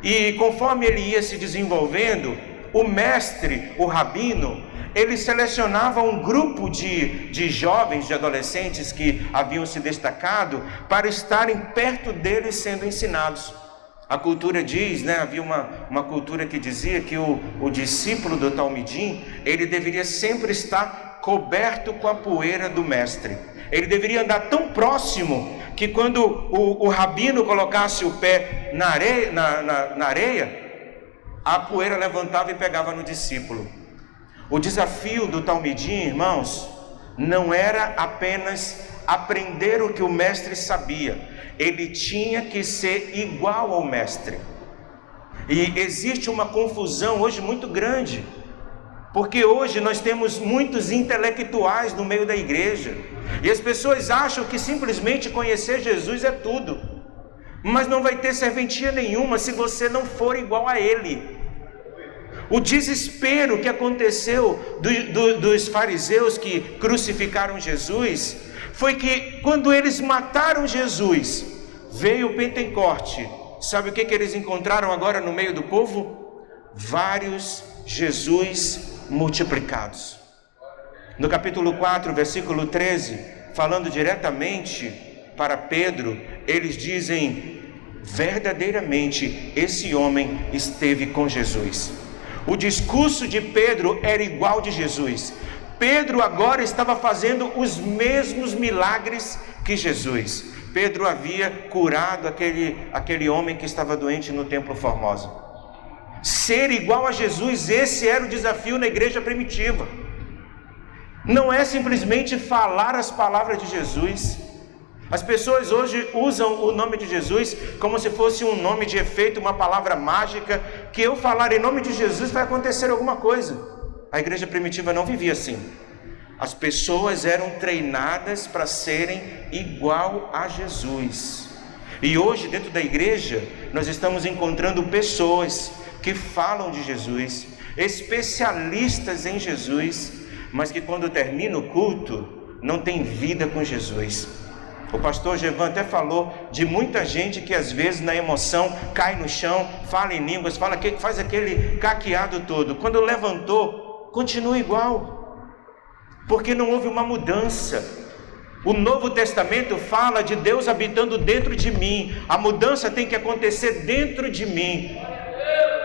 e conforme ele ia se desenvolvendo, o mestre, o rabino, ele selecionava um grupo de jovens, de adolescentes que haviam se destacado para estarem perto dele sendo ensinados. A cultura diz, havia uma cultura que dizia que o discípulo do Talmidim, ele deveria sempre estar coberto com a poeira do mestre. Ele deveria andar tão próximo que quando o rabino colocasse o pé na areia, a poeira levantava e pegava no discípulo. O desafio do Talmidim, irmãos, não era apenas aprender o que o mestre sabia. Ele tinha que ser igual ao mestre. E existe uma confusão hoje muito grande, porque hoje nós temos muitos intelectuais no meio da igreja, e as pessoas acham que simplesmente conhecer Jesus é tudo, mas não vai ter serventia nenhuma se você não for igual a ele. O desespero que aconteceu dos fariseus que crucificaram Jesus foi que quando eles mataram Jesus, veio o Pentecoste. Sabe o que eles encontraram agora no meio do povo? Vários Jesus multiplicados. No capítulo 4, versículo 13, falando diretamente para Pedro, eles dizem: verdadeiramente esse homem esteve com Jesus. O discurso de Pedro era igual de Jesus. Pedro agora estava fazendo os mesmos milagres que Jesus. Pedro havia curado aquele homem que estava doente no Templo Formosa. Ser igual a Jesus, esse era o desafio na igreja primitiva. Não é simplesmente falar as palavras de Jesus. As pessoas hoje usam o nome de Jesus como se fosse um nome de efeito, uma palavra mágica, que eu falar em nome de Jesus vai acontecer alguma coisa. A igreja primitiva não vivia assim. As pessoas eram treinadas para serem igual a Jesus. E hoje, dentro da igreja, nós estamos encontrando pessoas que falam de Jesus, especialistas em Jesus, mas que quando termina o culto, não tem vida com Jesus. O pastor Gevan até falou de muita gente que às vezes na emoção cai no chão, fala em línguas, faz aquele caqueado todo. Quando levantou, continua igual, porque não houve uma mudança. O Novo Testamento fala de Deus habitando dentro de mim. A mudança tem que acontecer dentro de mim.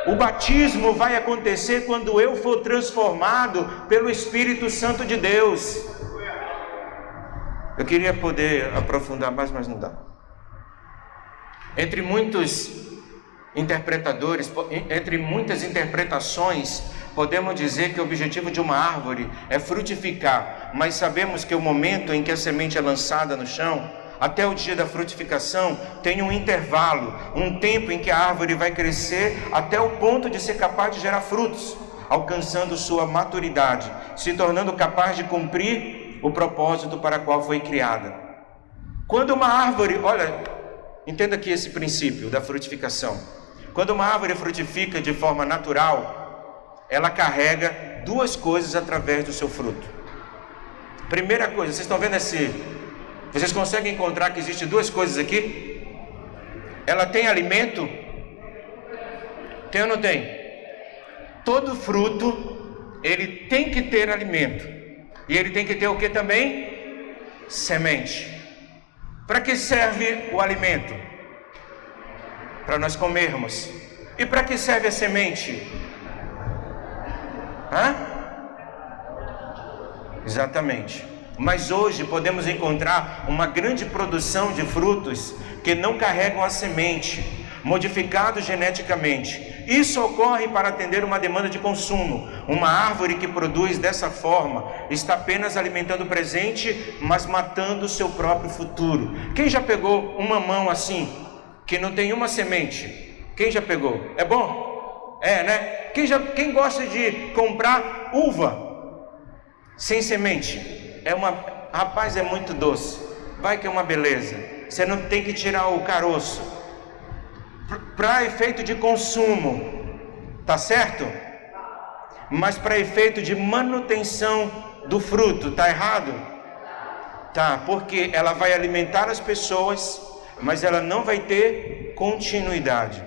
O batismo vai acontecer quando eu for transformado pelo Espírito Santo de Deus. Eu queria poder aprofundar mais, mas não dá. Entre muitos interpretadores, entre muitas interpretações, podemos dizer que o objetivo de uma árvore é frutificar, mas sabemos que o momento em que a semente é lançada no chão, até o dia da frutificação, tem um intervalo, um tempo em que a árvore vai crescer até o ponto de ser capaz de gerar frutos, alcançando sua maturidade, se tornando capaz de cumprir o propósito para o qual foi criada. Quando uma árvore, entenda aqui esse princípio da frutificação. Quando uma árvore frutifica de forma natural, ela carrega duas coisas através do seu fruto. Primeira coisa, vocês estão vendo vocês conseguem encontrar que existem duas coisas aqui? Ela tem alimento? Tem ou não tem? Todo fruto, ele tem que ter alimento. E ele tem que ter o que também? Semente. Para que serve o alimento? Para nós comermos. E para que serve a semente? Hã? Exatamente. Mas hoje podemos encontrar uma grande produção de frutos que não carregam a semente, modificados geneticamente. Isso ocorre para atender uma demanda de consumo. Uma árvore que produz dessa forma está apenas alimentando o presente, mas matando o seu próprio futuro. Quem já pegou um mamão assim, que não tem uma semente? Quem já pegou? É bom? É, né? Quem gosta de comprar uva sem semente? Rapaz, é muito doce. Vai que é uma beleza. Você não tem que tirar o caroço. Para efeito de consumo, tá certo? Mas para efeito de manutenção do fruto, tá errado? Tá, porque ela vai alimentar as pessoas, mas ela não vai ter continuidade.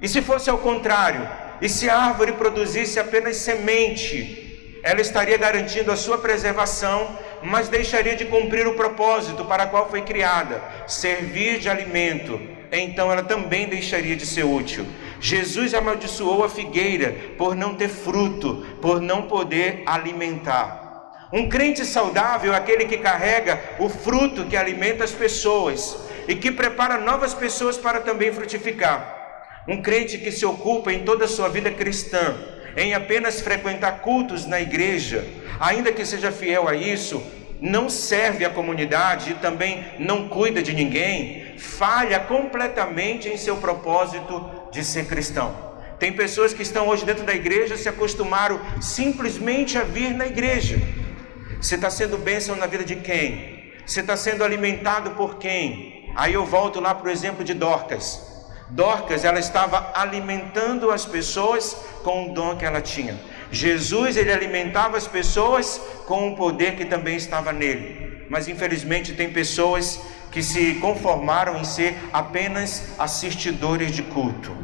E se fosse ao contrário? E se a árvore produzisse apenas semente? Ela estaria garantindo a sua preservação, mas deixaria de cumprir o propósito para qual foi criada, servir de alimento. Então ela também deixaria de ser útil. Jesus amaldiçoou a figueira por não ter fruto, por não poder alimentar. Um crente saudável é aquele que carrega o fruto que alimenta as pessoas e que prepara novas pessoas para também frutificar. Um crente que se ocupa em toda a sua vida cristã em apenas frequentar cultos na igreja, ainda que seja fiel a isso, não serve à comunidade e também não cuida de ninguém, falha completamente em seu propósito de ser cristão. Tem pessoas que estão hoje dentro da igreja, se acostumaram simplesmente a vir na igreja. Você está sendo bênção na vida de quem? Você está sendo alimentado por quem? Aí eu volto lá para o exemplo de Dorcas. Dorcas, ela estava alimentando as pessoas com o dom que ela tinha. Jesus, ele alimentava as pessoas com o poder que também estava nele. Mas infelizmente tem pessoas que se conformaram em ser apenas assistidores de culto.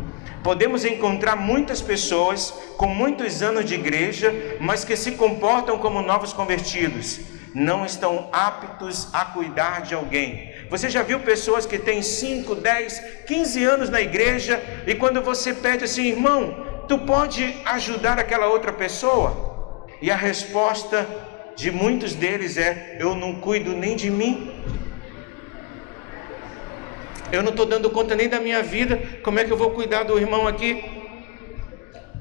Podemos encontrar muitas pessoas com muitos anos de igreja, mas que se comportam como novos convertidos. Não estão aptos a cuidar de alguém. Você já viu pessoas que têm 5, 10, 15 anos na igreja e quando você pede assim, irmão, tu pode ajudar aquela outra pessoa? E a resposta de muitos deles é, eu não cuido nem de mim. Eu não estou dando conta nem da minha vida, como é que eu vou cuidar do irmão aqui?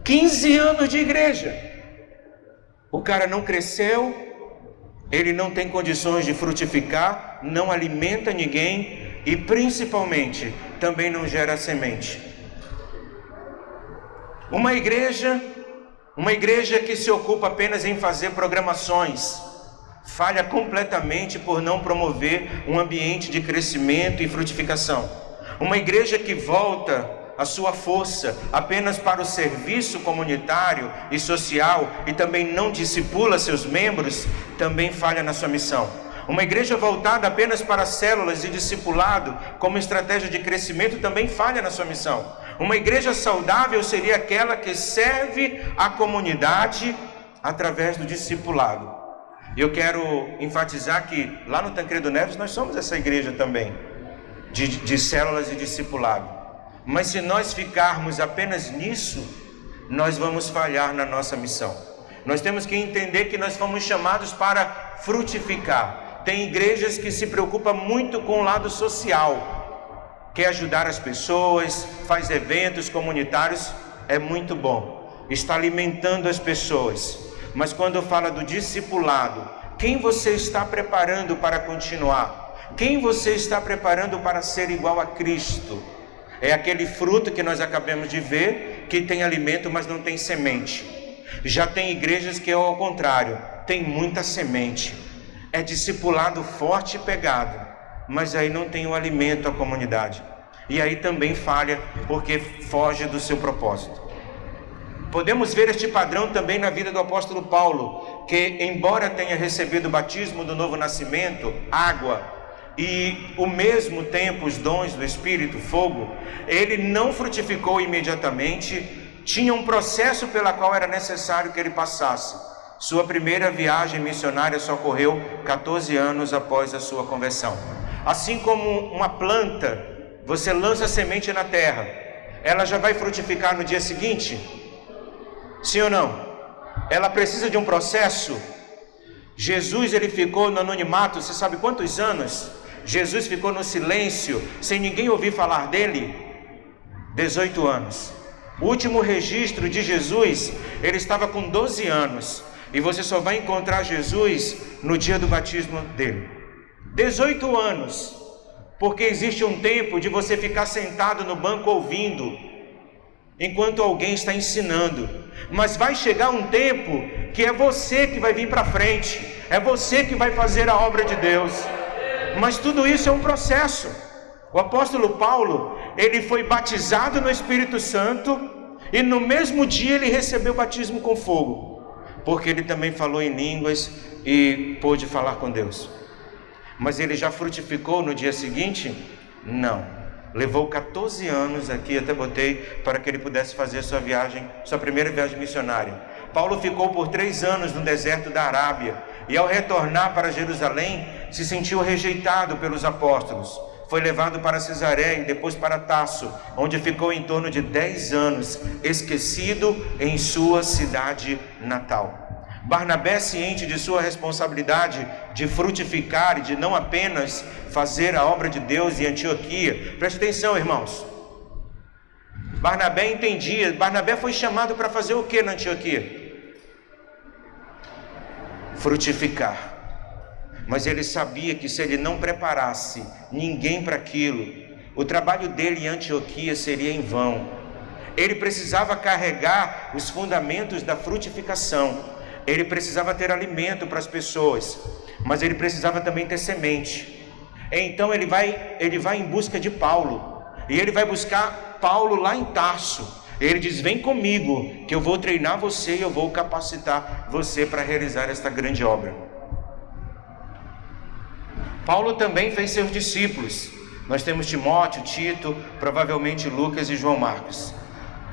15 anos de igreja. O cara não cresceu, ele não tem condições de frutificar, não alimenta ninguém e principalmente também não gera semente. Uma igreja que se ocupa apenas em fazer programações, falha completamente por não promover um ambiente de crescimento e frutificação. Uma igreja que volta a sua força apenas para o serviço comunitário e social e também não discipula seus membros, também falha na sua missão. Uma igreja voltada apenas para células e discipulado como estratégia de crescimento também falha na sua missão. Uma igreja saudável seria aquela que serve a comunidade através do discipulado. Eu quero enfatizar que lá no Tancredo Neves nós somos essa igreja também, de células e discipulado. Mas se nós ficarmos apenas nisso, nós vamos falhar na nossa missão. Nós temos que entender que nós fomos chamados para frutificar. Tem igrejas que se preocupam muito com o lado social, quer ajudar as pessoas, faz eventos comunitários, é muito bom, está alimentando as pessoas. Mas quando fala do discipulado, quem você está preparando para continuar? Quem você está preparando para ser igual a Cristo? É aquele fruto que nós acabamos de ver, que tem alimento, mas não tem semente. Já tem igrejas que é ao contrário, tem muita semente. É discipulado forte e pegado, mas aí não tem o alimento à comunidade. E aí também falha, porque foge do seu propósito. Podemos ver este padrão também na vida do apóstolo Paulo, que embora tenha recebido o batismo do novo nascimento, água, e ao mesmo tempo os dons do Espírito, fogo, ele não frutificou imediatamente, tinha um processo pela qual era necessário que ele passasse. Sua primeira viagem missionária só ocorreu 14 anos após a sua conversão. Assim como uma planta, você lança a semente na terra, ela já vai frutificar no dia seguinte? Sim ou não? ela precisa de um processo. Jesus, ele ficou no anonimato, você sabe quantos anos? Jesus ficou no silêncio, sem ninguém ouvir falar dele? 18 anos. O último registro de Jesus, ele estava com 12 anos. E você só vai encontrar Jesus no dia do batismo dele. 18 anos. Porque existe um tempo de você ficar sentado no banco ouvindo, enquanto alguém está ensinando. Mas vai chegar um tempo que é você que vai vir para frente. É você que vai fazer a obra de Deus. Mas tudo isso é um processo. O apóstolo Paulo, ele foi batizado no Espírito Santo e no mesmo dia ele recebeu o batismo com fogo, porque ele também falou em línguas e pôde falar com Deus. Mas ele já frutificou no dia seguinte? Não. Levou 14 anos, aqui até botei, para que ele pudesse fazer sua primeira viagem missionária. Paulo ficou por 3 anos no deserto da Arábia, e ao retornar para Jerusalém, se sentiu rejeitado pelos apóstolos. Foi levado para Cesareia e depois para Tarso, onde ficou em torno de 10 anos, esquecido em sua cidade natal. Barnabé, ciente de sua responsabilidade de frutificar e de não apenas fazer a obra de Deus em Antioquia. Preste atenção, irmãos. Barnabé entendia, Barnabé foi chamado para fazer o que na Antioquia? Frutificar. Mas ele sabia que se ele não preparasse ninguém para aquilo, o trabalho dele em Antioquia seria em vão. Ele precisava carregar os fundamentos da frutificação. Ele precisava ter alimento para as pessoas, mas ele precisava também ter semente. Então ele vai em busca de Paulo, e ele vai buscar Paulo lá em Tarso. Ele diz: vem comigo, que eu vou treinar você e eu vou capacitar você para realizar esta grande obra. Paulo também fez seus discípulos. Nós temos Timóteo, Tito, provavelmente Lucas e João Marcos.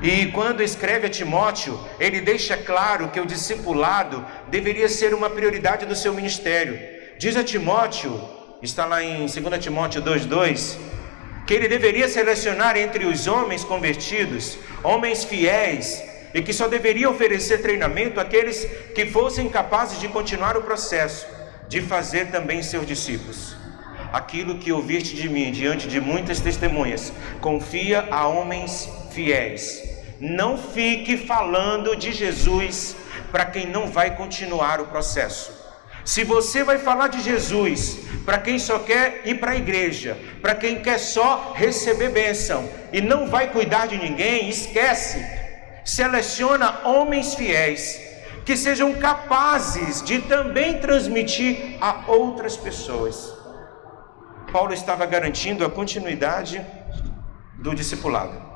E quando escreve a Timóteo, ele deixa claro que o discipulado deveria ser uma prioridade do seu ministério. Diz a Timóteo, está lá em 2 Timóteo 2:2, que ele deveria selecionar entre os homens convertidos, homens fiéis, e que só deveria oferecer treinamento àqueles que fossem capazes de continuar o processo, de fazer também seus discípulos. Aquilo que ouviste de mim diante de muitas testemunhas, confia a homens fiéis. Não fique falando de Jesus para quem não vai continuar o processo. Se você vai falar de Jesus para quem só quer ir para a igreja, para quem quer só receber bênção e não vai cuidar de ninguém, esquece. Seleciona homens fiéis que sejam capazes de também transmitir a outras pessoas. Paulo estava garantindo a continuidade do discipulado.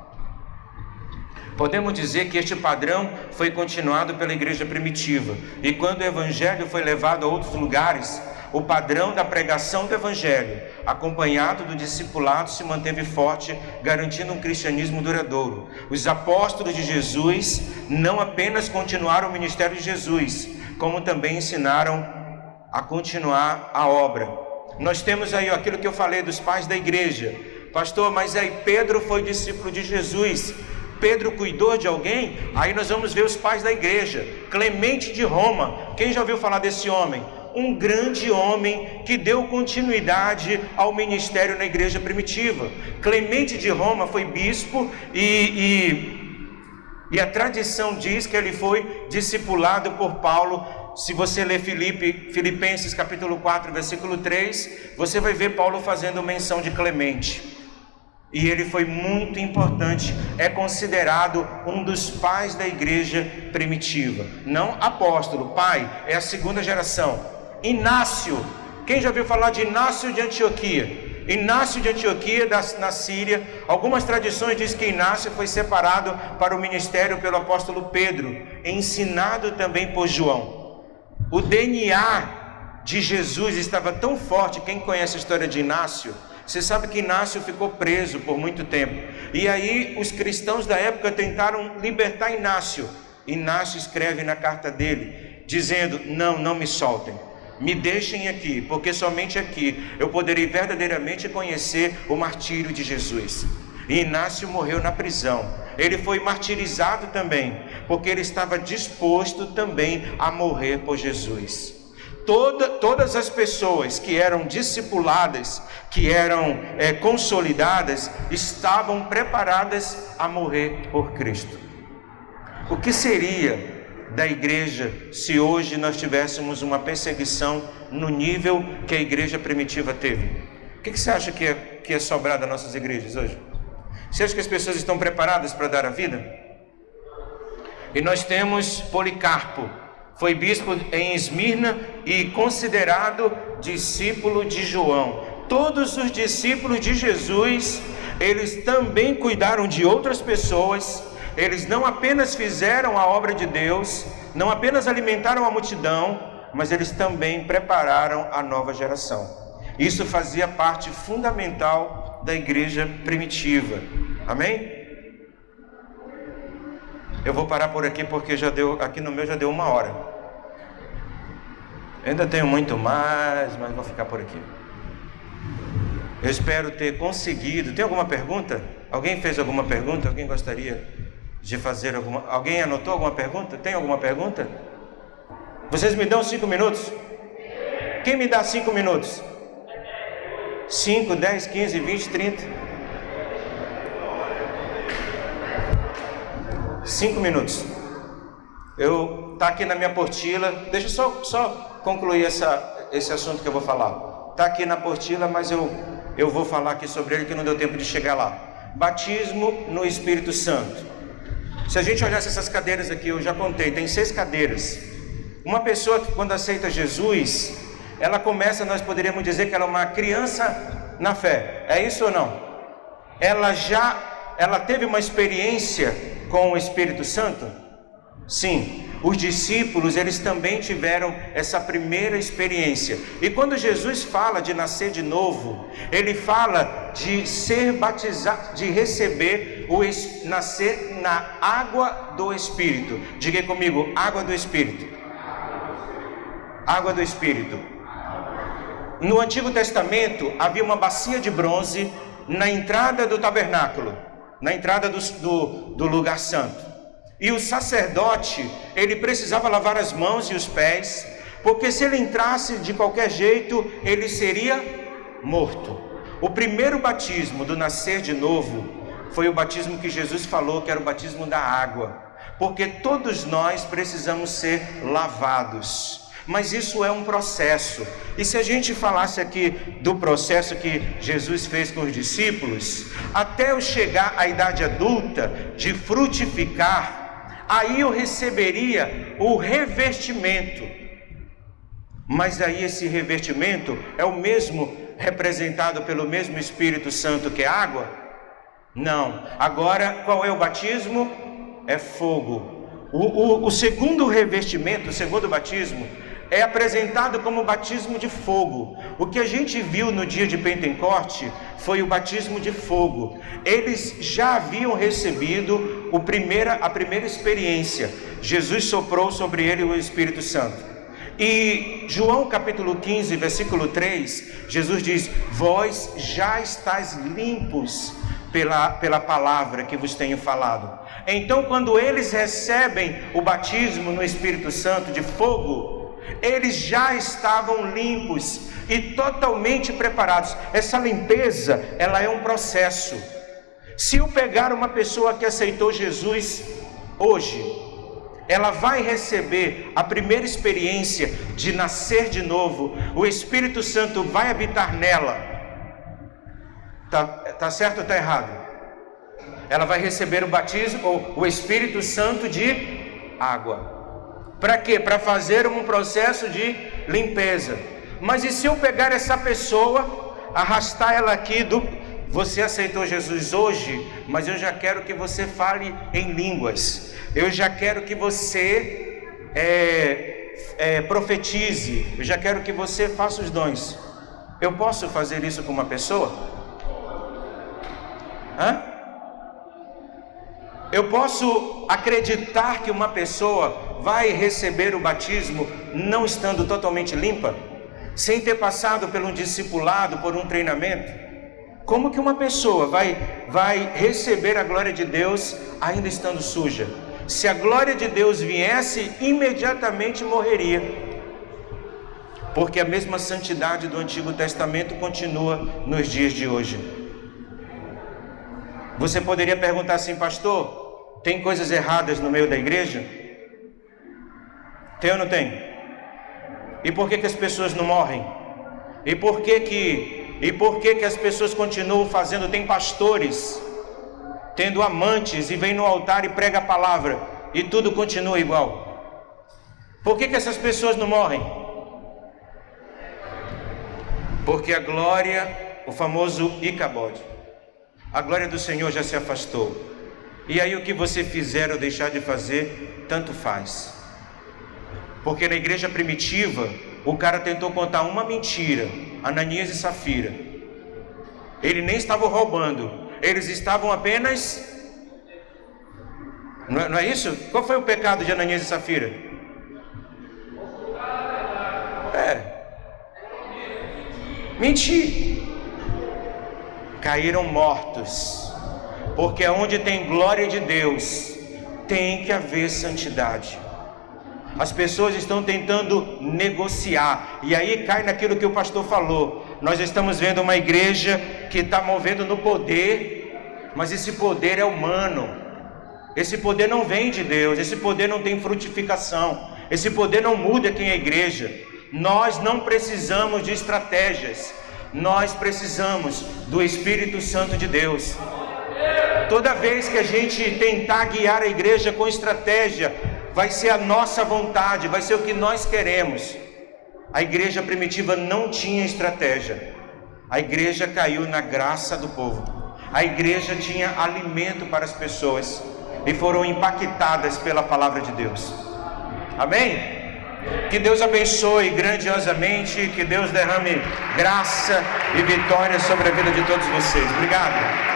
Podemos dizer que este padrão foi continuado pela igreja primitiva. E quando o evangelho foi levado a outros lugares, o padrão da pregação do evangelho, acompanhado do discipulado, se manteve forte, garantindo um cristianismo duradouro. Os apóstolos de Jesus não apenas continuaram o ministério de Jesus, como também ensinaram a continuar a obra. Nós temos aí aquilo que eu falei dos pais da igreja. Pastor, mas aí Pedro foi discípulo de Jesus. Pedro cuidou de alguém? Aí nós vamos ver os pais da igreja. Clemente de Roma, quem já ouviu falar desse homem? Um grande homem que deu continuidade ao ministério na igreja primitiva. Clemente de Roma foi bispo e a tradição diz que ele foi discipulado por Paulo. Se você ler Filipenses capítulo 4, versículo 3, você vai ver Paulo fazendo menção de Clemente. E ele foi muito importante, é considerado um dos pais da igreja primitiva. Não apóstolo, pai, é a segunda geração. Inácio, quem já ouviu falar de Inácio de Antioquia? Inácio de Antioquia, na Síria. Algumas tradições dizem que Inácio foi separado para o ministério pelo apóstolo Pedro, ensinado também por João. O DNA de Jesus estava tão forte. Quem conhece a história de Inácio, você sabe que Inácio ficou preso por muito tempo. E aí os cristãos da época tentaram libertar Inácio. Inácio escreve na carta dele, dizendo: não me soltem, me deixem aqui, porque somente aqui eu poderei verdadeiramente conhecer o martírio de Jesus. E Inácio morreu na prisão. Ele foi martirizado também, porque ele estava disposto também a morrer por Jesus. Todas as pessoas que eram discipuladas, que eram consolidadas, estavam preparadas a morrer por Cristo. O que seria da igreja se hoje nós tivéssemos uma perseguição no nível que a igreja primitiva teve? O que você acha que é sobrar das nossas igrejas hoje? Você acha que as pessoas estão preparadas para dar a vida? E nós temos Policarpo, foi bispo em Esmirna e considerado discípulo de João. Todos os discípulos de Jesus, eles também cuidaram de outras pessoas. Eles não apenas fizeram a obra de Deus, não apenas alimentaram a multidão, mas eles também prepararam a nova geração. Isso fazia parte fundamental da igreja primitiva. Amém? Eu vou parar por aqui porque aqui no meu já deu 1 hora. Ainda tenho muito mais, mas vou ficar por aqui. Eu espero ter conseguido. Tem alguma pergunta? Alguém fez alguma pergunta? Alguém gostaria de fazer alguma? Alguém anotou alguma pergunta? Tem alguma pergunta? Vocês me dão 5 minutos? Quem me dá 5 minutos? 5, 10, 15, 20, 30. 5 minutos. Tá aqui na minha apostila. Deixa eu só concluir esse assunto que eu vou falar. Tá aqui na apostila, mas eu vou falar aqui sobre ele que não deu tempo de chegar lá. Batismo no Espírito Santo. Se a gente olhasse essas cadeiras aqui, eu já contei, tem 6 cadeiras. Uma pessoa que quando aceita Jesus, ela começa, nós poderíamos dizer que ela é uma criança na fé. É isso ou não? Ela teve uma experiência com o Espírito Santo? Sim. Os discípulos, eles também tiveram essa primeira experiência. E quando Jesus fala de nascer de novo, ele fala de ser batizado, de receber nascer na água do Espírito. Diga comigo, água do Espírito. Água do Espírito. No Antigo Testamento havia uma bacia de bronze na entrada do tabernáculo, na entrada do lugar santo. E o sacerdote, ele precisava lavar as mãos e os pés, porque se ele entrasse de qualquer jeito, ele seria morto. O primeiro batismo do nascer de novo foi o batismo que Jesus falou, que era o batismo da água, porque todos nós precisamos ser lavados. Mas isso é um processo. E se a gente falasse aqui do processo que Jesus fez com os discípulos, até eu chegar à idade adulta, de frutificar, aí eu receberia o revestimento. Mas aí esse revestimento é o mesmo representado pelo mesmo Espírito Santo que é água? Não. Agora, qual é o batismo? É fogo. O segundo revestimento, o segundo batismo, é apresentado como batismo de fogo. O que a gente viu no dia de Pentecoste foi o batismo de fogo. Eles já haviam recebido a primeira experiência. Jesus soprou sobre ele o Espírito Santo. E João capítulo 15, versículo 3, Jesus diz: vós já estáis limpos pela palavra que vos tenho falado. Então, quando eles recebem o batismo no Espírito Santo de fogo, eles já estavam limpos e totalmente preparados. Essa limpeza, ela é um processo. Se eu pegar uma pessoa que aceitou Jesus hoje, ela vai receber a primeira experiência de nascer de novo. O Espírito Santo vai habitar nela. Tá certo ou tá errado? Ela vai receber o batismo, ou o Espírito Santo de água. Para quê? Para fazer um processo de limpeza. Mas e se eu pegar essa pessoa, arrastar ela aqui você aceitou Jesus hoje, mas eu já quero que você fale em línguas. Eu já quero que você profetize. Eu já quero que você faça os dons. Eu posso fazer isso com uma pessoa? Eu posso acreditar que uma pessoa vai receber o batismo não estando totalmente limpa? Sem ter passado por um discipulado, por um treinamento? Como que uma pessoa vai receber a glória de Deus ainda estando suja? Se a glória de Deus viesse, imediatamente morreria. Porque a mesma santidade do Antigo Testamento continua nos dias de hoje. Você poderia perguntar assim: pastor, tem coisas erradas no meio da igreja? Tem ou não tem? E por que as pessoas não morrem? E por que as pessoas continuam fazendo? Tem pastores tendo amantes e vem no altar e prega a palavra e tudo continua igual. Por que essas pessoas não morrem? Porque a glória, o famoso Icabod, a glória do Senhor já se afastou. E aí o que você fizer ou deixar de fazer, tanto faz. Porque na igreja primitiva, o cara tentou contar uma mentira, Ananias e Safira. Ele nem estava roubando, eles estavam apenas... Não é isso? Qual foi o pecado de Ananias e Safira? Mentir. Caíram mortos. Porque onde tem glória de Deus, tem que haver santidade. As pessoas estão tentando negociar, e aí cai naquilo que o pastor falou. Nós estamos vendo uma igreja que está movendo no poder, mas esse poder é humano. Esse poder não vem de Deus, esse poder não tem frutificação, esse poder não muda quem é igreja. Nós não precisamos de estratégias, nós precisamos do Espírito Santo de Deus. Toda vez que a gente tentar guiar a igreja com estratégia, vai ser a nossa vontade, vai ser o que nós queremos. A igreja primitiva não tinha estratégia. A igreja caiu na graça do povo. A igreja tinha alimento para as pessoas e foram impactadas pela palavra de Deus. Amém? Que Deus abençoe grandiosamente, que Deus derrame graça e vitória sobre a vida de todos vocês. Obrigado.